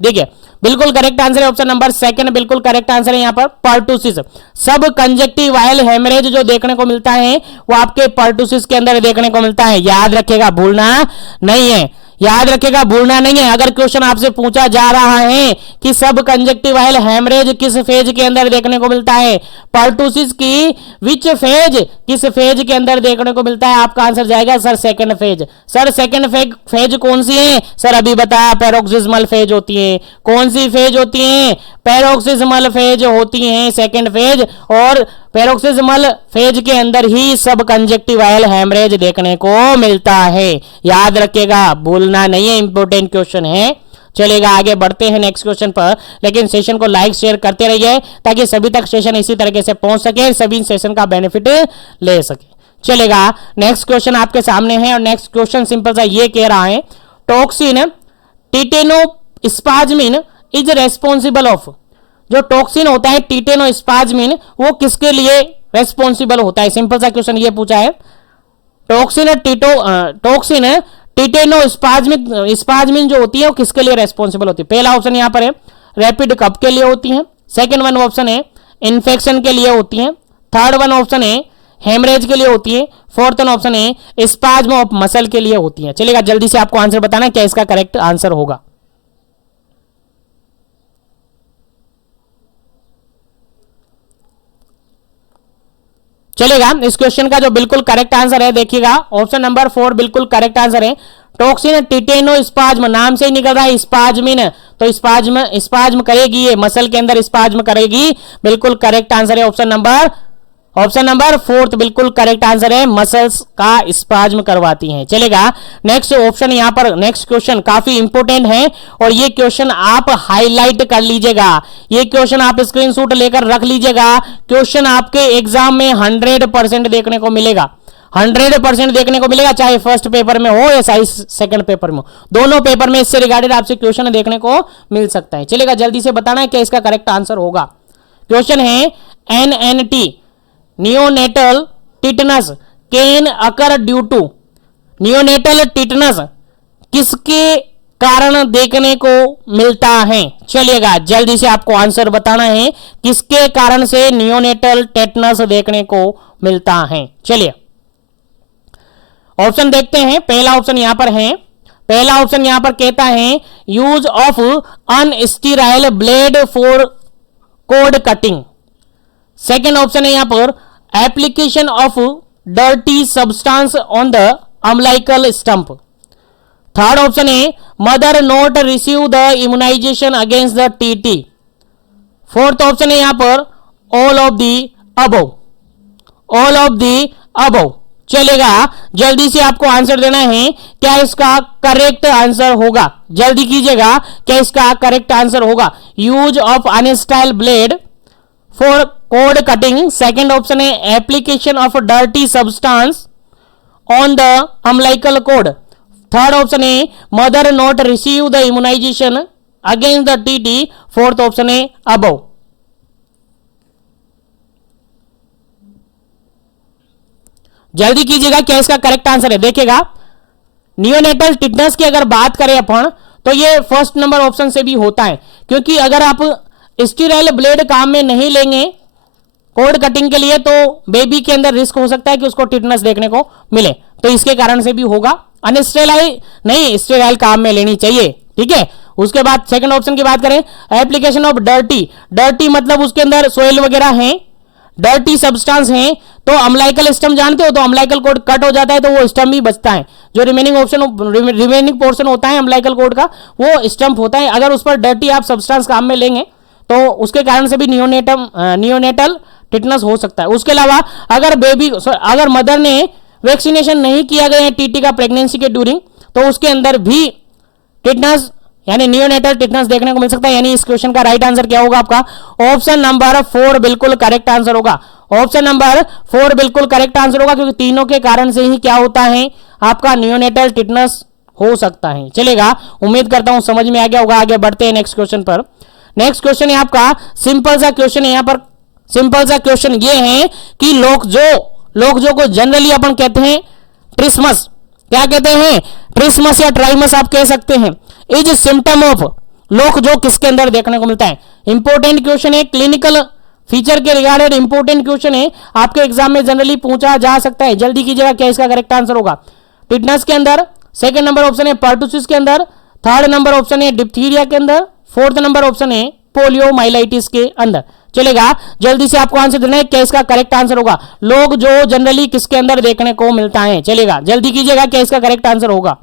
देखिए, बिल्कुल करेक्ट आंसर है ऑप्शन नंबर 2 बिल्कुल करेक्ट आंसर है यहां पर पर्टुसिस। सब कंजक्टिवाइल हेमरेज जो देखने को मिलता है वो आपके पर्टुसिस के अंदर देखने को मिलता है। याद रखिएगा, भूलना नहीं है, याद रखेगा, भूलना नहीं है। अगर क्वेश्चन आपसे पूछा जा रहा है कि सब कंजक्टिवाइल हेमरेज किस फेज के अंदर देखने को मिलता है, पर्टूसिस की विच फेज, किस फेज के अंदर देखने को मिलता है, आपका आंसर जाएगा sir second phase. Sir second phase कौन सी है? सर अभी बताया पैरोक्सिस्मल फेज होती है। कौन सी फेज होती है? पैरोक्सिस्मल फेज होती है सेकंड फेज, और पैरोक्सिस्मल फेज के अंदर ही सब कंजक्टिवाइल हेमरेज देखने को मिलता है। याद रखिएगा, भूलना नहीं है, इंपॉर्टेंट क्वेश्चन है। चलेगा, आगे बढ़ते हैं नेक्स्ट क्वेश्चन पर, लेकिन सेशन को लाइक शेयर करते रहिए ताकि सभी तक सेशन इसी तरीके से पहुंच सके, सभी सेशन का बेनिफिट ले सके। चलेगा, नेक्स्ट क्वेश्चन आपके सामने है और नेक्स्ट क्वेश्चन सिंपल सा ये कह रहा है, टॉक्सिन टिटेनोस्पाज्मिन इज रेस्पॉन्सिबल ऑफ, जो टॉक्सिन होता है टिटेनोस्पाज्मिन वो किसके लिए रेस्पॉन्सिबल होता है? सिंपल सा क्वेश्चन ये पूछा है। टॉक्सिन टिटेनोस्पाज्मिन जो होती है वो किसके लिए रेस्पॉन्सिबल होती है? पहला ऑप्शन यहां पर है रैपिड कफ के लिए होती है, सेकंड वन ऑप्शन है इन्फेक्शन के लिए होती है, थर्ड वन ऑप्शन है हेमरेज के लिए होती है, फोर्थ वन ऑप्शन है स्पाज्म ऑफ मसल के लिए होती है। चलेगा, जल्दी से आपको आंसर बताना क्या इसका करेक्ट आंसर होगा। चलेगा, इस क्वेश्चन का जो बिल्कुल करेक्ट आंसर है देखिएगा, ऑप्शन नंबर 4 बिल्कुल करेक्ट आंसर है। टॉक्सिन टिटेनोस्पाज्म, नाम से ही निकल रहा है स्पाज्मिन, तो स्पाज्म करेगी, ये मसल के अंदर स्पाज्म करेगी। बिल्कुल करेक्ट आंसर है ऑप्शन नंबर 4 बिल्कुल करेक्ट आंसर है, मसल्स का स्पाज्म करवाती हैं। चलेगा, नेक्स्ट ऑप्शन यहां पर, नेक्स्ट क्वेश्चन काफी इंपोर्टेंट है और ये क्वेश्चन आप हाईलाइट कर लीजिएगा, ये क्वेश्चन आप स्क्रीनशॉट लेकर रख लीजिएगा। क्वेश्चन आपके एग्जाम में 100% देखने को मिलेगा, 100% देखने को मिलेगा, चाहे फर्स्ट पेपर में हो या चाहे सेकंड पेपर में हो, दोनों पेपर में इससे रिगार्डेड आपसे क्वेश्चन देखने को मिल सकता है। चलेगा, जल्दी से बताना है क्या इसका करेक्ट आंसर होगा। क्वेश्चन है NNT neonatal tetanus can occur due to, neonatal tetanus किसके कारण देखने को मिलता है? चलिएगा, जल्दी से आपको आंसर बताना है किसके कारण से नियोनेटल टेटनस देखने को मिलता है। चलिए ऑप्शन देखते हैं। पहला ऑप्शन यहां पर है, पहला ऑप्शन यहां पर कहता है use of unsterile blade for cord cutting, second option है यहां पर application of dirty substance on the umbilical stump, third option है mother not receive the immunization against the TT, fourth option है यहां पर all of the above, all of the above. चलेगा, जल्दी से आपको आंसर देना है क्या इसका करेक्ट आंसर होगा, जल्दी कीजिएगा क्या इसका करेक्ट आंसर होगा। Use of unsterile blade for cord cutting, second option है application of dirty substance on the umbilical cord, third option है mother not receive the immunization against the TT, fourth option है above. जल्दी कीजिएगा क्या इसका correct answer है। देखिएगा, neonatal tetanus की अगर बात करें अपन तो ये फर्स्ट नंबर ऑप्शन से भी होता है, क्योंकि अगर आप स्टीराइल ब्लेड काम में नहीं लेंगे कोड कटिंग के लिए तो बेबी के अंदर रिस्क हो सकता है कि उसको टिटनस देखने को मिले, तो इसके कारण से भी होगा। अनस्टेराइल नहीं, स्टेराइल काम में लेनी चाहिए, ठीक है। उसके बाद सेकंड ऑप्शन की बात करें एप्लीकेशन ऑफ डर्टी, डर्टी मतलब उसके अंदर सोइल वगैरह है, डर्टी सब्सटेंस है, तो अम्बिलिकल स्टम्प जानते हो, तो अम्बिलिकल कोड कट हो जाता है तो वो स्टम्प भी बचता है, जो रिमेनिंग पोर्शन होता है अम्बिलिकल कोड का वो स्टम्प होता है। अगर उस पर डर्टी आप सब्सटेंस काम में लेंगे तो उसके कारण से भी नियोनेटल टिटनस हो सकता है। उसके अलावा अगर मदर ने वैक्सीनेशन नहीं किया गया है टीटी का प्रेगनेंसी के ड्यूरिंग, तो उसके अंदर भी टिटनस यानी नियोनेटल टिटनस देखने को मिल सकता है। यानी इस क्वेश्चन का राइट आंसर क्या होगा आपका? ऑप्शन नंबर 4 बिल्कुल करेक्ट आंसर होगा। ऑप्शन नंबर 4 बिल्कुल करेक्ट आंसर होगा, क्योंकि तीनों के कारण से ही क्या होता है आपका नियोनेटल टिटनस हो सकता है। चलेगा, उम्मीद करता हूं समझ में आ गया होगा। आगे बढ़ते हैं नेक्स्ट क्वेश्चन पर। नेक्स्ट क्वेश्चन है आपका सिंपल सा क्वेश्चन है, यहां पर सिंपल सा क्वेश्चन ये है कि लोकजो को जनरली अपन कहते हैं ट्रिस्मस, क्या कहते हैं? ट्रिस्मस या ट्राइमस आप कह सकते हैं। इज सिम्टम ऑफ लोकजो किसके अंदर देखने को मिलता है? इंपॉर्टेंट क्वेश्चन है, क्लिनिकल फीचर के रिगार्डेड इंपॉर्टेंट क्वेश्चन है, आपके एग्जाम में जनरली पूछा जा सकता है। जल्दी कीजिएगा क्या इसका करेक्ट आंसर होगा। टिटनस के अंदर सेकंड नंबर ऑप्शन है पर्टुसिस के अंदर, थर्ड नंबर ऑप्शन है डिप्थीरिया के अंदर, फोर्थ नंबर ऑप्शन है पोलियोमाइलाइटिस के अंदर। चलेगा, जल्दी से आपको आंसर देना है क्या इसका करेक्ट आंसर होगा। लोग जो जनरली किसके अंदर देखने को मिलता है, चलेगा जल्दी कीजिएगा क्या इसका करेक्ट आंसर होगा।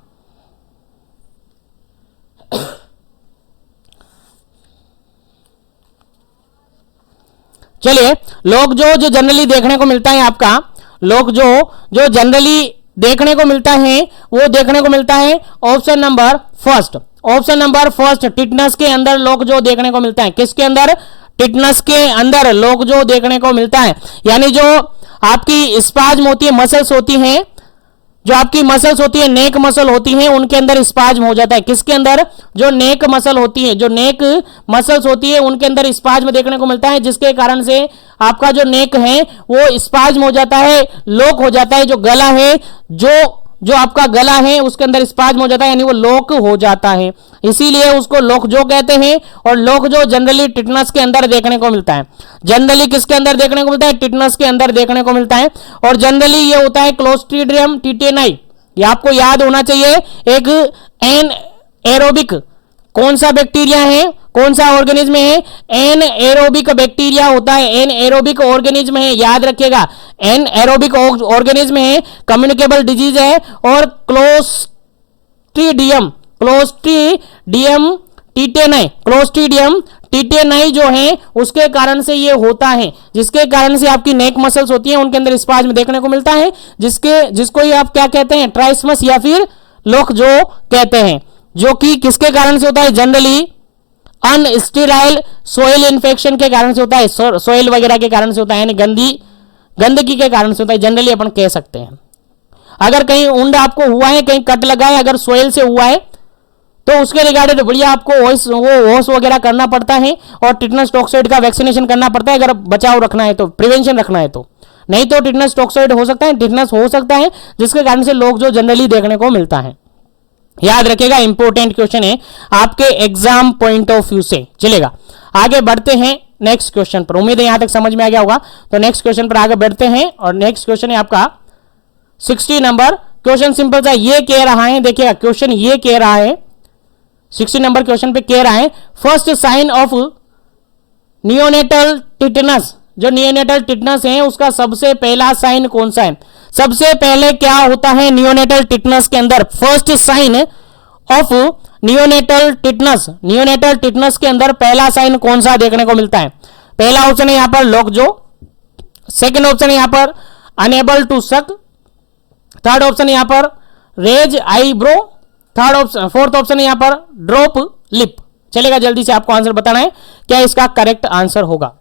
चलिए, लोग जो जनरली देखने को मिलता है आपका, लोग जो जनरली देखने को मिलता है वो देखने को मिलता है option number first. Option number first, tetanus के अंदर लोग जो देखने को मिलता है, किसके अंदर, टिटनस के अंदर लोग जो देखने को मिलता है। यानी जो आपकी स्पाज्म होती है, मसल्स होती हैं, जो आपकी मसल्स होती है, नेक मसल होती है, उनके अंदर स्पाज्म हो जाता है। किसके अंदर, जो नेक मसल होती है, जो नेक मसल्स होती है उनके अंदर स्पाज्म देखने को मिलता है, जिसके कारण से आपका जो नेक है वो स्पाज्म हो जाता है, लॉक हो जाता है। जो गला है, जो आपका गला है उसके अंदर स्पाज्म हो जाता है, यानी वो लॉक हो जाता है, इसीलिए उसको लॉक जो कहते हैं। और लॉक जो जनरली टिटनस के अंदर देखने को मिलता है, जनरली किसके अंदर देखने को मिलता है, टिटनस के अंदर देखने को मिलता है। और जनरली ये होता है क्लोस्ट्रीडियम टिटेनाई, ये आपको याद होना चाहिए। एक एन एरोबिक कौन सा बैक्टीरिया है, कौन सा ऑर्गेनिज्म है, एन एरोबिक बैक्टीरिया होता है, एन एरोबिक ऑर्गेनिज्म है, याद रखिएगा एन एरोबिक ऑर्गेनिज्म है, कम्युनिकेबल डिजीज है। और क्लोस्ट्रीडियम टिटेनाई जो है उसके कारण से ये होता है, जिसके कारण से आपकी नेक मसल्स होती हैं उनके अंदर स्पाज्म देखने को मिलता है, जिसको ही आप क्या कहते हैं, ट्राइस्मस या फिर लोक जो कहते हैं, जो कि किसके कारण से होता है, जनरली अनस्टेराइल सोइल इन्फेक्शन के कारण से होता है, सोइल वगैरह के कारण से होता है, यानी गंदगी के कारण से होता है, जनरली अपन कह सकते हैं। अगर कहीं ऊंड आपको हुआ है, कहीं कट लगा है, अगर सोइल से हुआ है तो उसके रिगार्डेड बढ़िया आपको वॉश वगैरह करना पड़ता है और टिटनस टॉक्साइड का वैक्सीनेशन करना पड़ता है, अगर बचाव रखना है तो, प्रिवेंशन रखना है तो। नहीं तो टिटनस टॉक्साइड हो सकता है, टिटनस हो सकता है, जिसके कारण से लोग जो जनरली देखने को मिलता है। याद रखिएगा, इंपॉर्टेंट क्वेश्चन है आपके एग्जाम पॉइंट ऑफ व्यू से। चलेगा, आगे बढ़ते हैं नेक्स्ट क्वेश्चन पर। उम्मीद है यहां तक समझ में आ गया होगा। तो नेक्स्ट क्वेश्चन पर आगे बढ़ते हैं और नेक्स्ट क्वेश्चन है आपका 60 नंबर क्वेश्चन। सिंपल सा ये कह रहा है, देखिएगा क्वेश्चन ये कह रहा है, 60 नंबर क्वेश्चन पे कह रहा है first sign of neonatal tetanus. जो नियोनेटल टिटनस है उसका सबसे पहला साइन कौन सा है, सबसे पहले क्या होता है नियोनेटल टिटनस के अंदर, first sign of neonatal tetanus के अंदर पहला साइन कौन सा देखने को मिलता है। पहला ऑप्शन है यहां पर लोकजो, सेकंड ऑप्शन है यहां पर unable to suck, third option है यहां पर रेज आईब्रो, फोर्थ ऑप्शन है यहां पर ड्रॉप लिप। चलेगा, जल्दी से आपको आंसर बताना है क्या इसका करेक्ट आंसर होगा।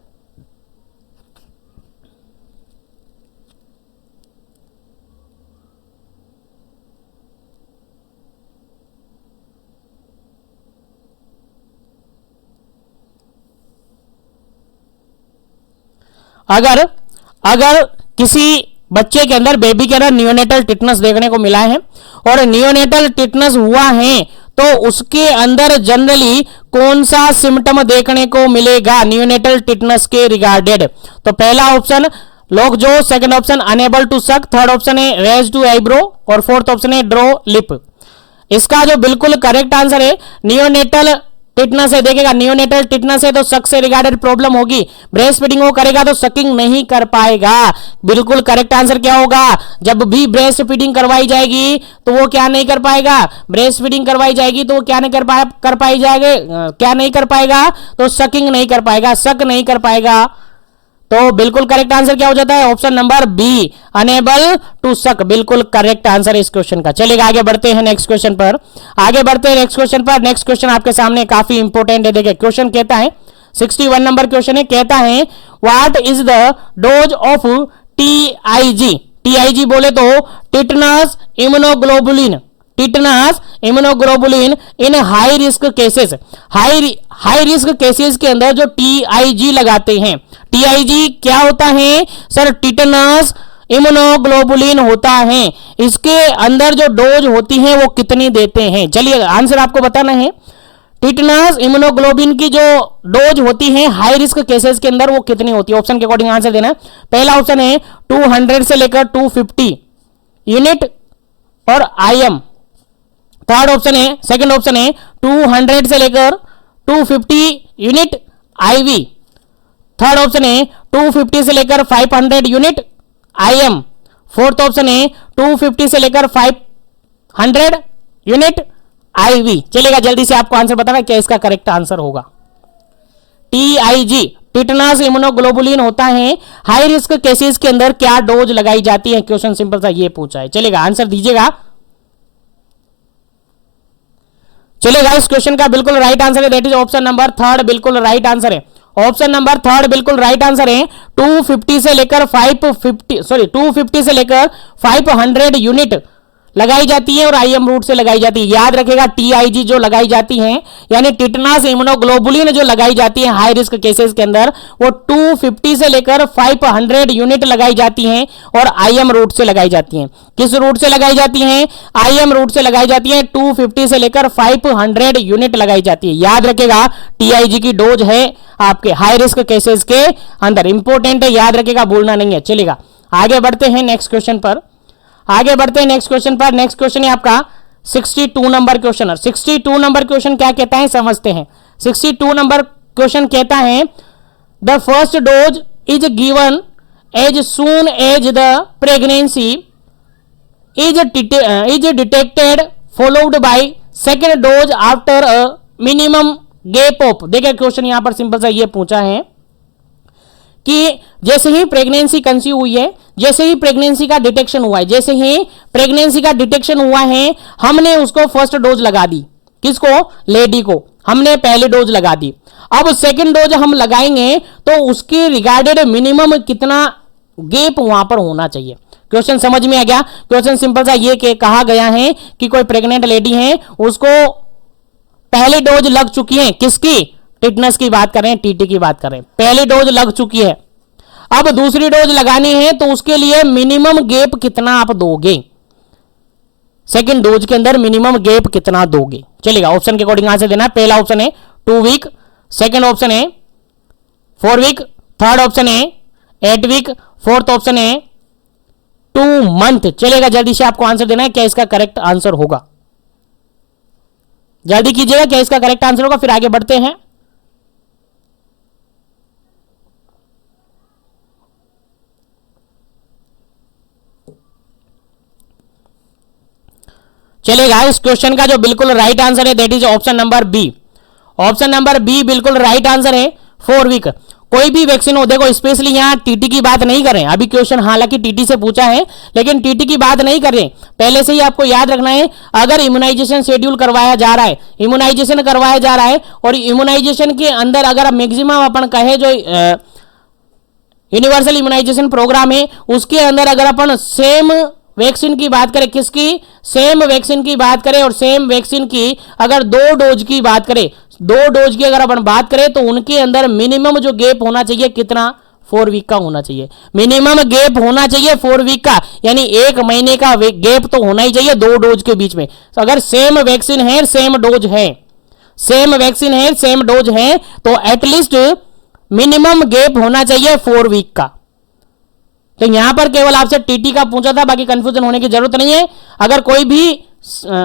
अगर किसी बच्चे के अंदर, बेबी के अंदर नियोनेटल टिटनस देखने को मिला है और नियोनेटल टिटनस हुआ है तो उसके अंदर जनरली कौन सा सिम्टम देखने को मिलेगा नियोनेटल टिटनस के रिगार्डेड। तो पहला option lockjaw, second option unable to suck, third option है रेज टू आईब्रो और फोर्थ ऑप्शन है ड्रॉ लिप। इसका जो बिल्कुल करेक्ट आंसर है नियोनेटल टिटनस है। देखिएगा, नियोनेटल टिटनस है तो सक से रिगार्डेड प्रॉब्लम होगी, ब्रेस्ट फीडिंग वो करेगा तो सकिंग नहीं कर पाएगा। बिल्कुल करेक्ट आंसर क्या होगा, जब भी ब्रेस्ट फीडिंग करवाई जाएगी तो वो क्या नहीं कर पाएगा, ब्रेस्ट फीडिंग करवाई जाएगी तो वो क्या नहीं क्या नहीं कर पाएगा, तो सकिंग नहीं कर पाएगा, सक नहीं कर पाएगा। तो बिल्कुल करेक्ट आंसर क्या हो जाता है, option number B, unable to suck, बिल्कुल करेक्ट आंसर इस क्वेश्चन का। चलिएगा, आगे बढ़ते हैं नेक्स्ट क्वेश्चन पर। नेक्स्ट क्वेश्चन आपके सामने काफी इंपॉर्टेंट है। देखिए क्वेश्चन कहता है 61 नंबर क्वेश्चन है, कहता है what is the dose of TIG. TIG बोले तो टिटनस इम्यूनोग्लोबुलिन इन high risk cases. High risk cases के अंदर जो टीआईजी लगाते हैं, टीआईजी क्या होता है सर, टिटनस इम्यूनोग्लोबुलिन होता है। इसके अंदर जो डोज होती है वो कितनी देते हैं, चलिए आंसर आपको बताना है। टिटनस इम्यूनोग्लोबुलिन की जो डोज होती है हाई रिस्क केसेस के अंदर वो कितनी होती है, ऑप्शन के अकॉर्डिंग आंसर देना है। पहला ऑप्शन है 200 से लेकर 250 यूनिट और आईएम, थर्ड ऑप्शन है, सेकंड ऑप्शन है 200 से लेकर 250 यूनिट आईवी। थर्ड ऑप्शन है 250 से लेकर 500 यूनिट आईएम। फोर्थ ऑप्शन है 250 से लेकर 500 यूनिट आईवी। चलेगा, जल्दी से आपको आंसर बताना क्या इसका करेक्ट आंसर होगा। टीआईजी टिटनस इम्यूनोग्लोबुलिन होता है। हाई रिस्क केसेस के अंदर क्या डोज लगाई जाती है? क्वेश्चन सिंपल सा ये पूछा है। चलेगा, आंसर दीजिएगा। चलेगा, इस क्वेश्चन का बिल्कुल राइट आंसर है, that is option number third, बिल्कुल राइट आंसर है। ऑप्शन नंबर थर्ड बिल्कुल राइट आंसर है। 250 से लेकर 250 से लेकर 500 यूनिट लगाई जाती है और आईएम रूट से लगाई जाती है। याद रखेगा, टीआईजी जो लगाई जाती है यानी टिटनस इम्यूनोग्लोबुलिन जो लगाई जाती है हाई रिस्क केसेस के अंदर, वो 250 से लेकर 500 यूनिट लगाई जाती हैं और आईएम रूट से लगाई जाती हैं। किस रूट से लगाई जाती हैं? आईएम रूट से लगाई जाती है। 250 से लेकर 500 यूनिट लगाई जाती है। याद रखेगा, टीआईजी की डोज है आपके हाई रिस्क केसेस के अंदर। इंपॉर्टेंट है, याद रखेगा, भूलना नहीं है। चलेगा, आगे बढ़ते हैं नेक्स्ट क्वेश्चन पर। नेक्स्ट क्वेश्चन है आपका 62 नंबर क्वेश्चन। 62 नंबर क्वेश्चन क्या कहता है समझते हैं। 62 नंबर क्वेश्चन कहता है the first dose is given as soon as the pregnancy is detected followed by second dose after a minimum gap of. देखिए, क्वेश्चन यहां पर सिंपल सा ये पूछा है कि जैसे ही प्रेगनेंसी कंसीव हुई है, जैसे ही प्रेगनेंसी का डिटेक्शन हुआ है, जैसे ही प्रेगनेंसी का डिटेक्शन हुआ है, हमने उसको फर्स्ट डोज लगा दी। किसको? लेडी को हमने पहली डोज लगा दी। अब सेकंड डोज हम लगाएंगे तो उसके रिगार्डेड मिनिमम कितना गैप वहां पर होना चाहिए। क्वेश्चन समझ में आ गया? क्वेश्चन सिंपल सा ये कहा गया है कि कोई प्रेग्नेंट लेडी है, उसको पहली डोज लग चुकी है। किसकी? टिटनस की बात कर रहे हैं, टीटी की बात कर रहे हैं। पहली डोज लग चुकी है, अब दूसरी डोज लगानी है तो उसके लिए मिनिमम गैप कितना आप दोगे? सेकंड डोज के अंदर मिनिमम गैप कितना दोगे? चलेगा, ऑप्शन के अकॉर्डिंग आंसर देना। पहला ऑप्शन है 2 वीक, सेकंड ऑप्शन है 4 वीक, थर्ड ऑप्शन है 8 वीक, फोर्थ ऑप्शन है 2 मंथ। चलेगा, जल्दी से आपको आंसर देना है क्या इसका करेक्ट आंसर होगा। जल्दी कीजिएगा, क्या इसका करेक्ट आंसर होगा, फिर आगे बढ़ते हैं। चलेगा, इस क्वेश्चन का जो बिल्कुल राइट आंसर है that is option number B. Option number B बिल्कुल राइट आंसर है, 4 वीक। कोई भी वैक्सीन हो, देखो स्पेशली यहां टीटी की बात नहीं कर रहे हैं। अभी क्वेश्चन हालांकि टीटी से पूछा है लेकिन टीटी की बात नहीं कर रहे। पहले से ही आपको याद रखना है, अगर इम्यूनाइजेशन शेड्यूल करवाया जा रहा है, इम्यूनाइजेशन करवाया जा रहा है और इम्यूनाइजेशन के अंदर अगर मैक्सिमम अपन कहे जो यूनिवर्सल इम्यूनाइजेशन प्रोग्राम है उसके अंदर अगर अपन सेम वैक्सीन की बात करें, किसकी? सेम वैक्सीन की बात करें और सेम वैक्सीन की अगर 2 डोज की बात करें, 2 डोज की अगर अपन बात करें तो उनके अंदर मिनिमम जो गैप होना चाहिए कितना? 4 वीक का होना चाहिए। मिनिमम गैप होना चाहिए 4 वीक का, यानी 1 महीने का गैप तो होना ही चाहिए 2 डोज के बीच में। तो अगर सेम वैक्सीन है, सेम डोज है, सेम वैक्सीन है, सेम डोज है, तो एटलीस्ट मिनिमम गैप होना चाहिए 4 वीक का। तो यहां पर केवल आपसे टीटी का पूछा था, बाकी कंफ्यूजन होने की जरूरत नहीं है। अगर कोई भी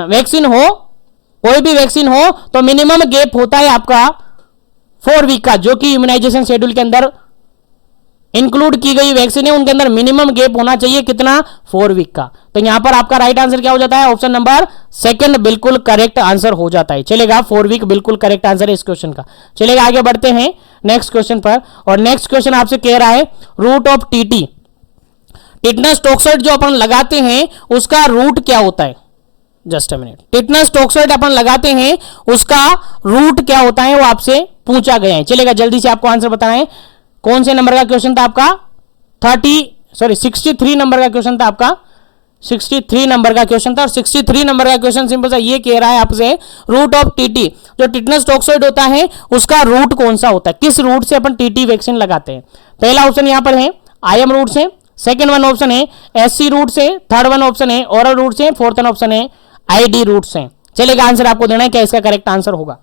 वैक्सीन हो तो मिनिमम गैप होता है आपका 4 वीक का, जो कि इम्यूनाइजेशन शेड्यूल के अंदर इंक्लूड की गई वैक्सीन है उनके अंदर मिनिमम गैप होना चाहिए कितना? 4 वीक का। तो यहां पर आपका राइट आंसर क्या हो जाता है? ऑप्शन नंबर सेकंड बिल्कुल करेक्ट आंसर हो जाता है। चलेगा, 4 वीक बिल्कुल करेक्ट आंसर है इस क्वेश्चन का। चलेगा, आगे बढ़ते हैं नेक्स्ट क्वेश्चन पर। और नेक्स्ट क्वेश्चन आपसे कह रहा है route of TT, tetanus toxoid जो अपन लगाते हैं उसका रूट क्या होता है? Just a minute. Tetanus toxoid अपन लगाते हैं उसका रूट क्या होता है वो आपसे पूछा गया है। चलेगा, जल्दी से आपको आंसर बताना है। कौन से नंबर का क्वेश्चन था आपका? 63 नंबर का क्वेश्चन था आपका। 63 नंबर का क्वेश्चन था और 63 नंबर का क्वेश्चन सिंपल सा ये कह रहा है आपसे रूट ऑफ टीटी, जो टिटनस टॉक्साइड होता है उसका रूट कौन सा होता है? किस रूट से अपन टीटी वैक्सीन लगाते हैं? पहला ऑप्शन यहां पर है आईएम रूट से, सेकंड वन ऑप्शन है एससी रूट से, थर्ड वन ऑप्शन है ओरल रूट से, फोर्थ वन ऑप्शन है आईडी रूट से। चलेगा, आंसर आपको देना है क्या इसका करेक्ट आंसर होगा।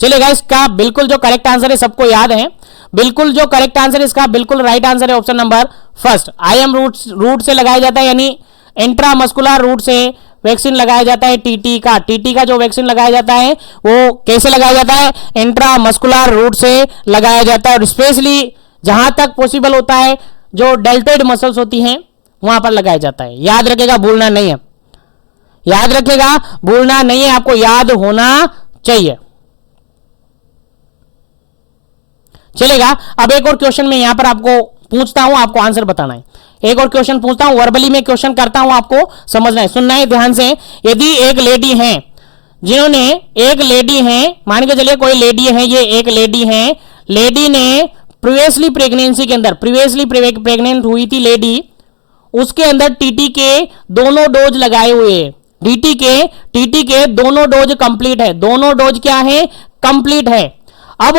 चलिएगा, इसका बिल्कुल जो करेक्ट आंसर है सबको याद है, बिल्कुल जो करेक्ट आंसर है इसका बिल्कुल राइट आंसर है option number first. IM route से लगाया जाता है, यानी इंट्रामस्कुलर रूट से वैक्सीन लगाया जाता है। टीटी का जो वैक्सीन लगाया जाता है वो कैसे लगाया जाता है, इंट्रामस्कुलर रूट से लगाया जाता है, और स्पेशली जहां तक पॉसिबल होता है जो डेल्टोइड मसल्स होती हैं वहां पर लगाया जाता है। याद रखेगा, भूलना नहीं है, याद रखेगा, भूलना नहीं है, आपको याद होना चाहिए। चलेगा, अब एक और क्वेश्चन में यहां पर आपको पूछता हूं, आपको आंसर बताना है। एक और क्वेश्चन पूछता हूं, वर्बली में क्वेश्चन करता हूं, आपको समझना है, सुनना है ध्यान से। यदि एक लेडी है, जिन्होंने एक लेडी है, मान के चलिए कोई लेडी है, ये एक लेडी है, लेडी ने प्रीवियसली प्रेगनेंसी के अंदर, प्रीवियसली प्रेग्नेंट हुई थी लेडी, उसके अंदर टीटी के दोनों डोज लगाए हुए हैं, टीटी के दोनों डोज कंप्लीट है, दोनों डोज क्या है, कंप्लीट है। अब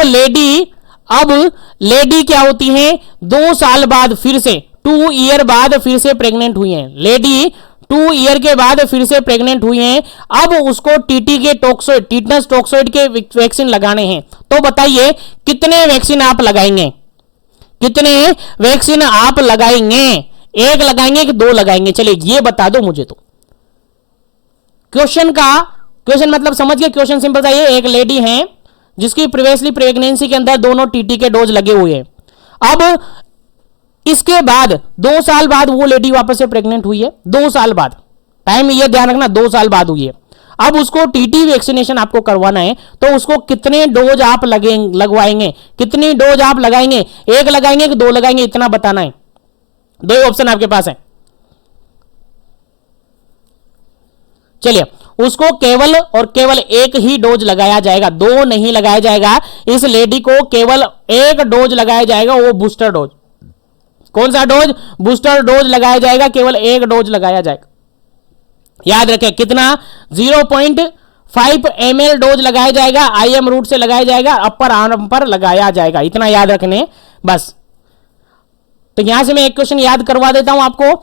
लेडी क्या होती है, 2 साल बाद फिर से 2 ईयर बाद फिर से प्रेग्नेंट हुई है, लेडी 2 ईयर के बाद फिर से प्रेग्नेंट हुई हैं। अब उसको टीटी के टॉक्सोइड, टीटनस टॉक्सोइड के वैक्सीन लगाने हैं। तो बताइए कितने वैक्सीन आप लगाएंगे, कितने वैक्सीन आप लगाएंगे, 1 लगाएंगे कि 2 लगाएंगे, चलिए ये बता दो मुझे। तो क्वेश्चन मतलब समझ गए, क्वेश्चन सिंपल सा, ये एक लेडी है जिसकी प्रीवियसली प्रेगनेंसी के अंदर दोनों टीटी के डोज लगे हुए हैं। अब इसके बाद 2 साल बाद वो लेडी वापस से प्रेग्नेंट हुई है, 2 साल बाद, टाइम ये ध्यान रखना 2 साल बाद हुई है। अब उसको टीटी वैक्सीनेशन आपको करवाना है, तो उसको कितने डोज आप लगवाएंगे, कितनी डोज आप लगाएंगे, 1 लगाएंगे कि 2 लगाएंगे, इतना बताना है। 2 ऑप्शन आपके पास है। चलिए, उसको केवल और केवल 1 ही डोज लगाया जाएगा, 2 नहीं लगाया जाएगा। इस लेडी को केवल 1 डोज लगाया जाएगा, वो बूस्टर डोज। कौन सा डोज, बूस्टर डोज लगाया जाएगा, केवल 1 डोज लगाया जाएगा। याद रखें कितना, 0.5 ml डोज लगाया जाएगा, आईएम रूट से लगाया जाएगा, अपर आर्म पर लगाया जाएगा, इतना याद रखने बस। तो यहां से मैं एक क्वेश्चन याद करवा देता हूं आपको।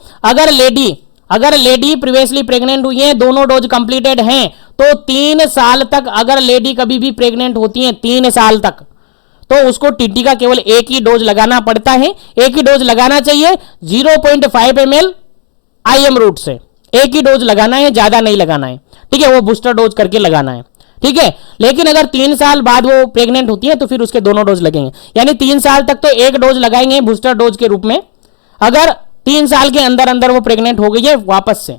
अगर लेडी प्रीवियसली प्रेग्नेंट हुई है, दोनों डोज कंप्लीटेड हैं, तो 3 साल तक अगर लेडी कभी भी प्रेग्नेंट होती है, 3 साल तक, तो उसको टीटी का केवल 1 ही डोज लगाना पड़ता है, 1 ही डोज लगाना चाहिए, 0.5 ml आईएम रूट से 1 ही डोज लगाना है, ज्यादा नहीं लगाना है, ठीक है, वो बूस्टर डोज करके लगाना है, ठीक है। लेकिन अगर 3 साल बाद वो प्रेग्नेंट होती है तो फिर उसके दोनों डोज लगेंगे, यानी 3 साल तक तो 1 डोज लगाएंगे बूस्टर डोज के रूप में। अगर 3 साल के अंदर अंदर वो प्रेग्नेंट हो गई है वापस से,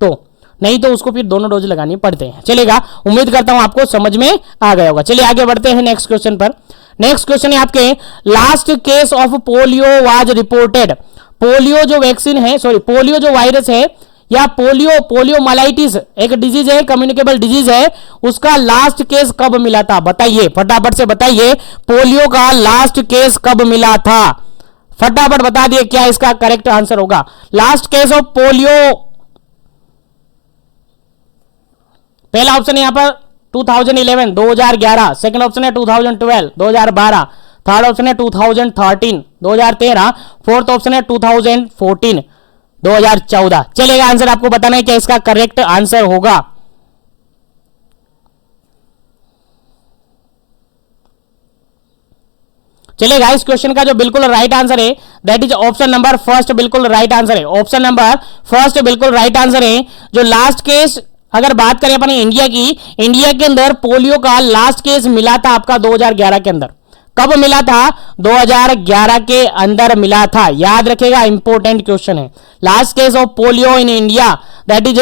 तो नहीं तो उसको फिर दोनों डोज लगानी पड़ते हैं। चलेगा, उम्मीद करता हूं आपको समझ में आ गया होगा। चलिए आगे बढ़ते हैं नेक्स्ट क्वेश्चन पर। नेक्स्ट क्वेश्चन है आपके, last case of polio was reported. Polio जो वैक्सीन है, सॉरी पोलियो जो वायरस है या पोलियोमाइलाइटिस एक डिजीज है, कम्युनिकेबल डिजीज है, उसका लास्ट केस कब मिला था, बताइए फटाफट से बताइए, पोलियो का लास्ट केस कब मिला था, फटाफट बता दिए क्या इसका करेक्ट आंसर होगा। लास्ट केस ऑफ पोलियो, पहला ऑप्शन है यहां पर 2011 2011, सेकंड ऑप्शन है 2012 2012, थर्ड ऑप्शन है 2013 2013, फोर्थ ऑप्शन है 2014 2014। चलेगा, आंसर आपको बताना है क्या इसका करेक्ट आंसर होगा। चलेगा, इस क्वेश्चन का जो बिल्कुल राइट आंसर है that is option number first, बिल्कुल राइट आंसर है, ऑप्शन नंबर फर्स्ट बिल्कुल राइट आंसर है। जो लास्ट केस अगर बात करें अपने इंडिया की, इंडिया के अंदर पोलियो का लास्ट केस मिला था आपका 2011 के अंदर। कब मिला था, 2011 के अंदर मिला था, याद रखेगा, इंपॉर्टेंट क्वेश्चन है। Last case of polio in India that is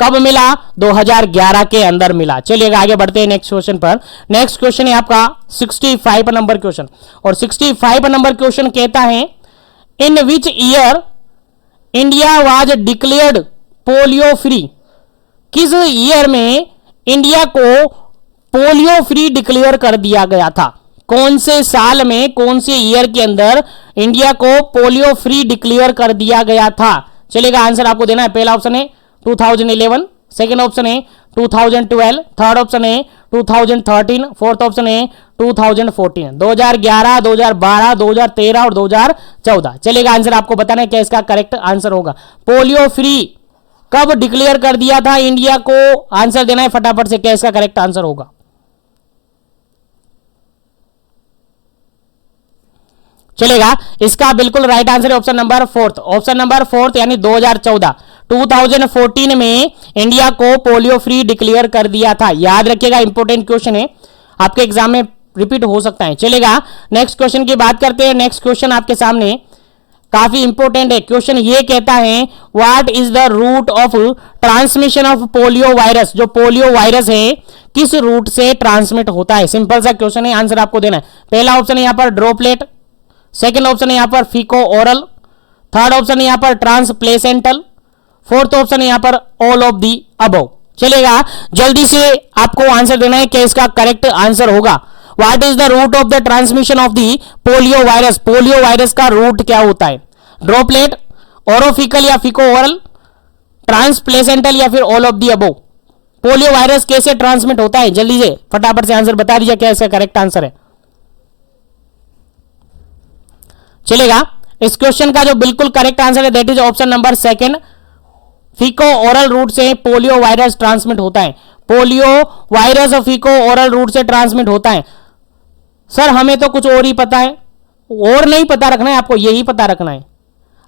कब मिला, 2011 के अंदर मिला। चलिए आगे बढ़ते हैं नेक्स्ट क्वेश्चन पर। नेक्स्ट क्वेश्चन है आपका 65 नंबर क्वेश्चन, और 65 नंबर क्वेश्चन कहता है, in which year India was declared polio free. किस ईयर में इंडिया को पोलियो फ्री डिक्लेयर कर दिया गया था, कौन से साल में, कौन से ईयर के अंदर इंडिया को पोलियो फ्री डिक्लेयर कर दिया गया था। चलेगा, आंसर आपको देना है। पहला ऑप्शन है 2011, सेकंड ऑप्शन है 2012, थर्ड ऑप्शन है 2013, फोर्थ ऑप्शन है 2014। 2011, 2012, 2013 और 2014। चलेगा, आंसर आपको बताना है क्या इसका करेक्ट आंसर होगा। पोलियो फ्री कब डिक्लेयर कर दिया था इंडिया को, आंसर देना है फटाफट से क्या इसका करेक्ट आंसर होगा। चलेगा। इसका बिल्कुल राइट आंसर है option number fourth. Option number fourth यानी 2014 2014 में इंडिया को पोलियो फ्री डिक्लेयर कर दिया था। याद रखिएगा, इंपॉर्टेंट क्वेश्चन है, आपके एग्जाम में रिपीट हो सकता है। चलेगा, नेक्स्ट क्वेश्चन की बात करते हैं। नेक्स्ट क्वेश्चन आपके सामने काफी इंपॉर्टेंट है। क्वेश्चन ये कहता है what is the route of transmission of polio virus. जो पोलियो वायरस है किस रूट से ट्रांसमिट होता है? सिंपल सा क्वेश्चन है, आंसर आपको देना है। पहला ऑप्शन है यहां पर ड्रॉपलेट, सेकंड ऑप्शन है यहां पर फीको ओरल, थर्ड ऑप्शन है यहां पर ट्रांसप्लेसेंटल, फोर्थ ऑप्शन है यहां पर ऑल ऑफ दी अबव। चलेगा, जल्दी से आपको आंसर देना है, क्या इसका करेक्ट आंसर होगा। What is the route of the transmission of the polio virus. Polio virus का रूट क्या होता है? ड्रॉपलेट, ओरोफिकल या फीको ओरल, ट्रांसप्लेसेंटल या फिर all of the above. Polio virus कैसे ट्रांसमिट होता है? जल्दी से फटाफट से आंसर बता दीजिए, क्या इसका करेक्ट आंसर है। चलेगा, इस क्वेश्चन का जो बिल्कुल करेक्ट आंसर है that is option number second, faeco oral route से पोलियो वायरस ट्रांसमिट होता है। Polio virus faeco oral route से ट्रांसमिट होता है। सर हमें तो कुछ और ही पता है, और नहीं पता रखना है, आपको यही पता रखना है।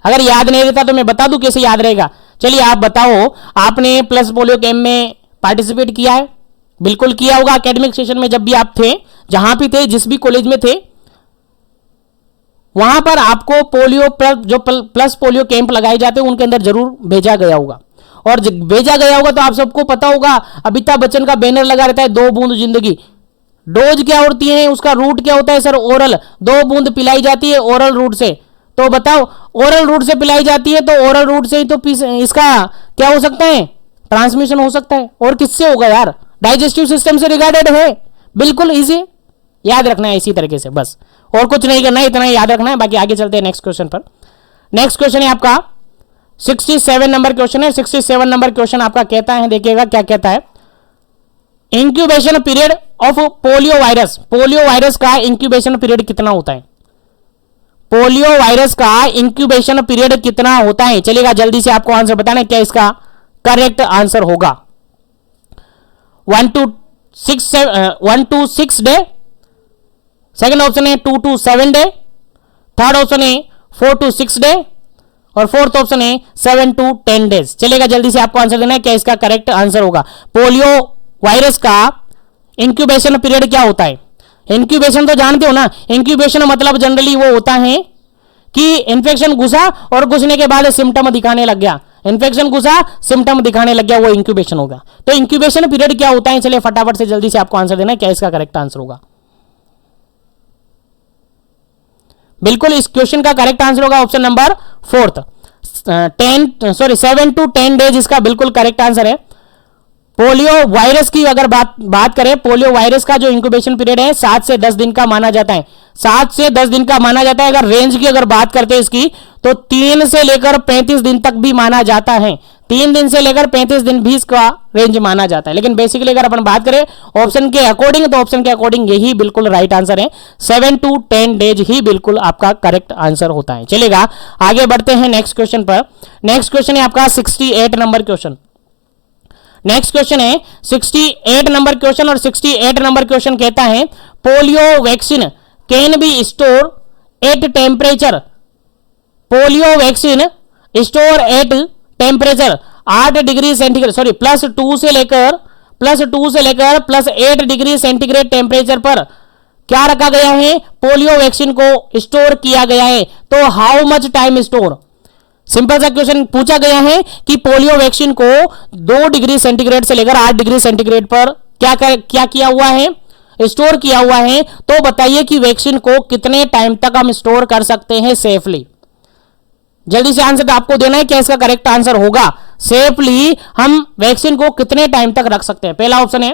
अगर याद नहीं रहता तो मैं बता दूं कैसे याद रहेगा। चलिए आप बताओ, आपने प्लस पोलियो कैंप में पार्टिसिपेट किया है? बिल्कुल किया होगा, एकेडमिक सेशन में जब भी आप थे, जहां भी थे, जिस भी कॉलेज में थे, वहां पर आपको पोलियो जो प्लस पोलियो कैंप लगाए जाते हैं उनके अंदर जरूर भेजा गया होगा। और भेजा गया होगा तो आप सबको पता होगा, अमिताभ बच्चन का बैनर लगा रहता है 2 बूंद जिंदगी। डोज क्या होती है, उसका रूट क्या होता है? सर ओरल, 2 बूंद पिलाई जाती है ओरल रूट से। तो बताओ, ओरल रूट से पिलाई जाती है तो ओरल रूट से ही तो इसका क्या हो सकता है? ट्रांसमिशन हो सकता है। और किससे होगा यार? डाइजेस्टिव सिस्टम से रिगार्डेड है। बिल्कुल इजी, याद रखना है इसी तरीके से, बस और कुछ नहीं करना है, इतना याद रखना है। बाकी आगे चलते हैं नेक्स्ट क्वेश्चन पर। नेक्स्ट क्वेश्चन है आपका 67 नंबर क्वेश्चन है। 67 नंबर क्वेश्चन आपका कहता है, देखिएगा क्या कहता है, incubation period of polio virus. Polio virus का इंक्यूबेशन पीरियड कितना होता है? पोलियो वायरस का इंक्यूबेशन पीरियड कितना होता है? चलिएगा, जल्दी से आपको आंसर बताना है, क्या इसका करेक्ट आंसर होगा। 1 to 6 डे, सेकंड ऑप्शन है 2 to 7 डे, थर्ड ऑप्शन है 4 to 6 डे, और फोर्थ ऑप्शन है 7 to 10 डेज। चलेगा, जल्दी से आपको आंसर देना है, क्या इसका करेक्ट आंसर होगा। पोलियो वायरस का इंक्यूबेशन पीरियड क्या होता है? इंक्यूबेशन तो जानते हो ना, इंक्यूबेशन मतलब जनरली वो होता है कि इंफेक्शन घुसा और घुसने के बाद सिम्टम दिखाने लग गया। इंफेक्शन घुसा, सिम्टम दिखाने लग गया, वो इंक्यूबेशन होगा। तो इंक्यूबेशन पीरियड क्या होता है? चलिए फटाफट से जल्दी से आपको आंसर देना है, क्या इसका करेक्ट आंसर होगा। बिल्कुल इस क्वेश्चन का करेक्ट आंसर होगा option number fourth, 7 to 10 days इसका बिल्कुल करेक्ट आंसर है। पोलियो वायरस की अगर बात करें, पोलियो वायरस का जो इंक्यूबेशन पीरियड है 7 से 10 दिन का माना जाता है। 7 से 10 दिन का माना जाता है। अगर रेंज की अगर बात करते हैं इसकी, तो 3 से लेकर 35 दिन तक भी माना जाता है। 3 दिन से लेकर 35 दिन भी इसका रेंज माना जाता है। लेकिन बेसिकली अगर अपन बात करें ऑप्शन के अकॉर्डिंग, तो ऑप्शन के अकॉर्डिंग यही बिल्कुल राइट आंसर है। 7 to 10 डेज ही बिल्कुल आपका करेक्ट आंसर होता है। चलेगा, आगे बढ़ते हैं नेक्स्ट क्वेश्चन पर। नेक्स्ट क्वेश्चन है आपका 68 नंबर क्वेश्चन। नेक्स्ट क्वेश्चन है 68 नंबर क्वेश्चन, और 68 नंबर क्वेश्चन कहता है polio vaccine can be store at temperature. Polio vaccine store at temperature 8 degree centigrade, sorry +2 से लेकर +8 डिग्री सेंटीग्रेड टेम्परेचर पर क्या रखा गया है? पोलियो वैक्सीन को स्टोर किया गया है। तो how much time store? Simple सा क्वेश्चन पूछा गया है कि पोलियो वैक्सीन को 2 डिग्री सेंटीग्रेड से लेकर 8 डिग्री सेंटीग्रेड पर क्या किया हुआ है? स्टोर किया हुआ है। तो बताइए कि वैक्सीन को कितने टाइम तक हम स्टोर कर सकते हैं सेफली। जल्दी से आंसर आपको देना है, क्या इसका करेक्ट आंसर होगा। सेफली हम वैक्सीन को कितने टाइम तक रख सकते हैं? पहला ऑप्शन है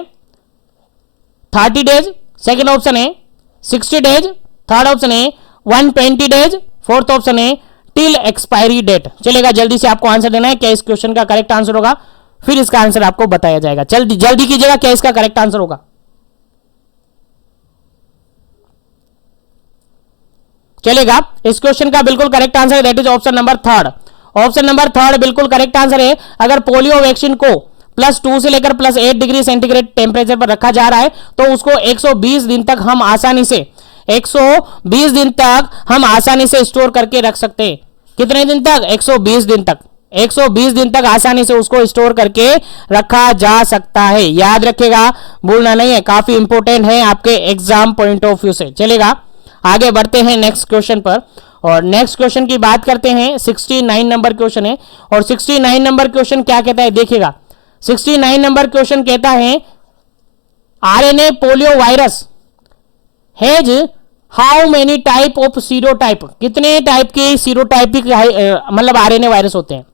30 डेज, सेकेंड ऑप्शन है 60 डेज, थर्ड ऑप्शन है 120 डेज, फोर्थ ऑप्शन है टिल एक्सपायरी डेट। चलेगा, जल्दी से आपको आंसर देना है, क्या इस क्वेश्चन का करेक्ट आंसर होगा, फिर इसका आंसर आपको बताया जाएगा। जल्दी कीजिएगा, क्या इसका करेक्ट आंसर होगा। चलेगा, इस क्वेश्चन का बिल्कुल करेक्ट आंसर है that is option number third. Option number third बिल्कुल करेक्ट आंसर है। अगर पोलियो वैक्सीन को +2 से लेकर +8 डिग्री सेंटीग्रेड टेम्परेचर पर रखा जा रहा है तो उसको 120 दिन तक हम आसानी से 120 दिन तक हम आसानी से स्टोर करके रख सकते हैं। कितने दिन तक? 120 दिन तक। 120 दिन तक आसानी से उसको स्टोर करके रखा जा सकता है। याद रखिएगा, भूलना नहीं है, काफी इंपॉर्टेंट है आपके एग्जाम पॉइंट ऑफ व्यू से। चलेगा, आगे बढ़ते हैं नेक्स्ट क्वेश्चन पर। और नेक्स्ट क्वेश्चन की बात करते हैं, 69 नंबर क्वेश्चन है। और 69 नंबर क्वेश्चन क्या कहता है देखिएगा। 69 नंबर क्वेश्चन कहता है RNA polio virus has how many type of serotype. कितने टाइप के सीरोटाइपिक मतलब आरएनए वायरस होते हैं?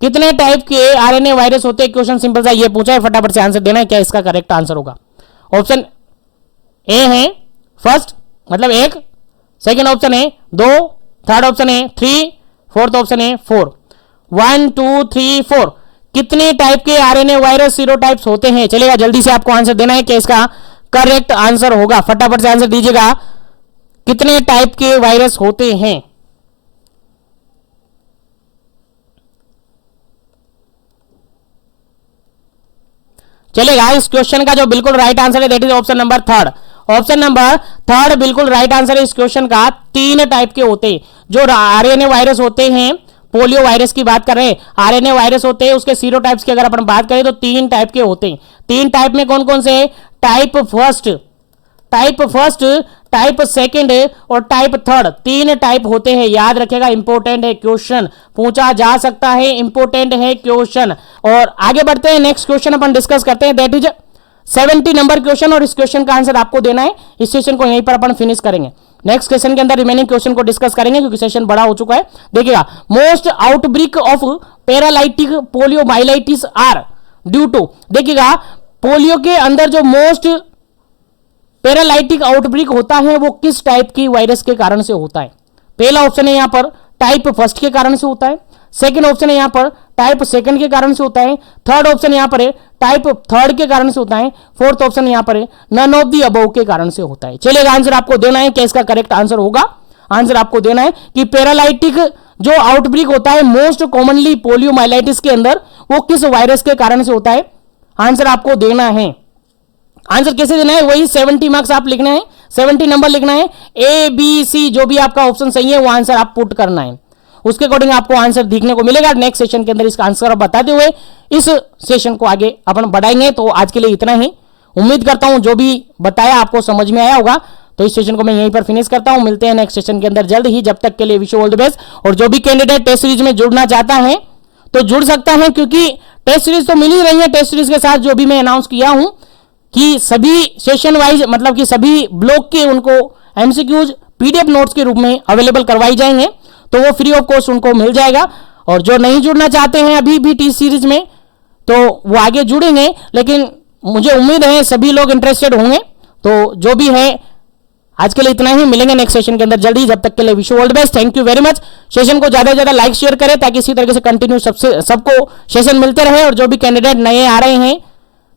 कितने टाइप के आरएनए वायरस होते हैं? क्वेश्चन सिंपल सा ये पूछा है, फटाफट से आंसर देना है। क्या इसका करेक्ट आंसर होगा? ऑप्शन ए है फर्स्ट, मतलब 1, सेकेंड ऑप्शन है 2, थर्ड ऑप्शन है 3, फोर्थ ऑप्शन है 4। 1 2 3 4 कितने टाइप के आरएनए वायरस सीरोटाइप्स होते हैं? चलेगा, जल्दी से आपको आंसर देना है कि इसका करेक्ट आंसर होगा। फटाफट से आंसर दीजिएगा, कितने टाइप के वायरस होते हैं? चलेगा, इस क्वेश्चन का जो बिल्कुल राइट आंसर है that is option number 3। Option number 3 बिल्कुल राइट आंसर है इस क्वेश्चन का। 3 टाइप के होते हैं जो आरएनए वायरस होते हैं। पोलियो वायरस की बात कर रहे हैं, आरएनए वायरस होते हैं, उसके सीरोटाइप्स की अगर अपन बात करें तो 3 टाइप के होते हैं। 3 टाइप में कौन कौन से? टाइप फर्स्ट, टाइप सेकंड और टाइप थर्ड। 3 टाइप होते हैं, याद रखेगा, इंपॉर्टेंट है क्वेश्चन, पूछा जा सकता है, इंपॉर्टेंट है क्वेश्चन। और आगे बढ़ते हैं, नेक्स्ट क्वेश्चन अपन डिस्कस करते हैं दैट इज 70 नंबर क्वेश्चन। और इस क्वेश्चन का आंसर आपको देना है। इस सेशन को यहीं पर अपन फिनिश करेंगे। नेक्स्ट सेशन के अंदर रिमेनिंग क्वेश्चन को डिस्कस करेंगे क्योंकि सेशन बड़ा हो चुका है। देखिएगा, most outbreak of paralytic poliomyelitis are due to. देखिएगा, पोलियो के अंदर जो मोस्ट पैरालाइटिक आउटब्रेक होता है वो किस टाइप की वायरस के कारण से होता है? पहला ऑप्शन है यहां पर टाइप फर्स्ट के कारण से होता है, सेकंड ऑप्शन है यहां पर टाइप सेकंड के कारण से होता है, थर्ड ऑप्शन यहां पर है टाइप थर्ड के कारण से होता है, फोर्थ ऑप्शन यहां पर है नन ऑफ दी अबव के कारण से होता है। चलेगा, आंसर आपको देना है। क्या इसका करेक्ट आंसर होगा? आंसर आपको देना है कि पैरालाइटिक जो आउटब्रेक होता है मोस्ट कॉमनली पोलियोमाइलाइटिस के अंदर वो किस वायरस के कारण से होता है? आंसर आपको देना है। आंसर कैसे देना है? वही 70 मार्क्स आप लिखना है, 70 नंबर लिखना है। ए बी सी जो भी आपका ऑप्शन सही है वो आंसर आप पुट करना है, उसके अकॉर्डिंग आपको आंसर दिखने को मिलेगा। नेक्स्ट सेशन के अंदर इसका आंसर बताते हुए इस सेशन को आगे अपन बढ़ाएंगे। तो आज के लिए इतना ही। उम्मीद करता हूं जो भी बताया आपको समझ में आया होगा। तो इस सेशन को मैं यहीं पर फिनिश करता हूं, मिलते हैं नेक्स्ट सेशन के अंदर जल्द ही। जब तक के लिए wish you all the best. और जो भी कैंडिडेट टेस्ट सीरीज में जुड़ना चाहता है तो जुड़ सकता है, क्योंकि टेस्ट सीरीज तो मिल ही रही है। टेस्ट सीरीज के साथ जो भी मैं अनाउंस किया हूं कि सभी सेशन वाइज, मतलब कि सभी ब्लॉक के उनको एमसीक्यूज पीडीएफ नोट्स के रूप में अवेलेबल करवाई जाएंगे, तो वो फ्री ऑफ कॉस्ट उनको मिल जाएगा। और जो नहीं जुड़ना चाहते हैं अभी भी टी सीरीज में, तो वो आगे जुड़ेंगे, लेकिन मुझे उम्मीद है सभी लोग इंटरेस्टेड होंगे। तो जो भी है आज के लिए इतना ही, मिलेंगे नेक्स्ट सेशन के अंदर जल्दी। जब तक के लिए wish you all the best, thank you very much. Session को ज्यादा से ज्यादा लाइक शेयर करें ताकि इसी तरीके से कंटिन्यू सबको सेशन मिलते रहे। और जो भी कैंडिडेट नए आ रहे हैं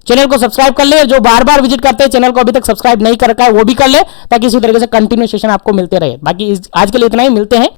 चैनल को सब्सक्राइब कर ले, जो बार बार विजिट करते हैं चैनल को अभी तक सब्सक्राइब नहीं कर रखा है वो भी कर ले, ताकि इसी तरीके से कंटिन्यू सेशन आपको मिलते रहे। बाकी आज के लिए इतना ही, मिलते हैं।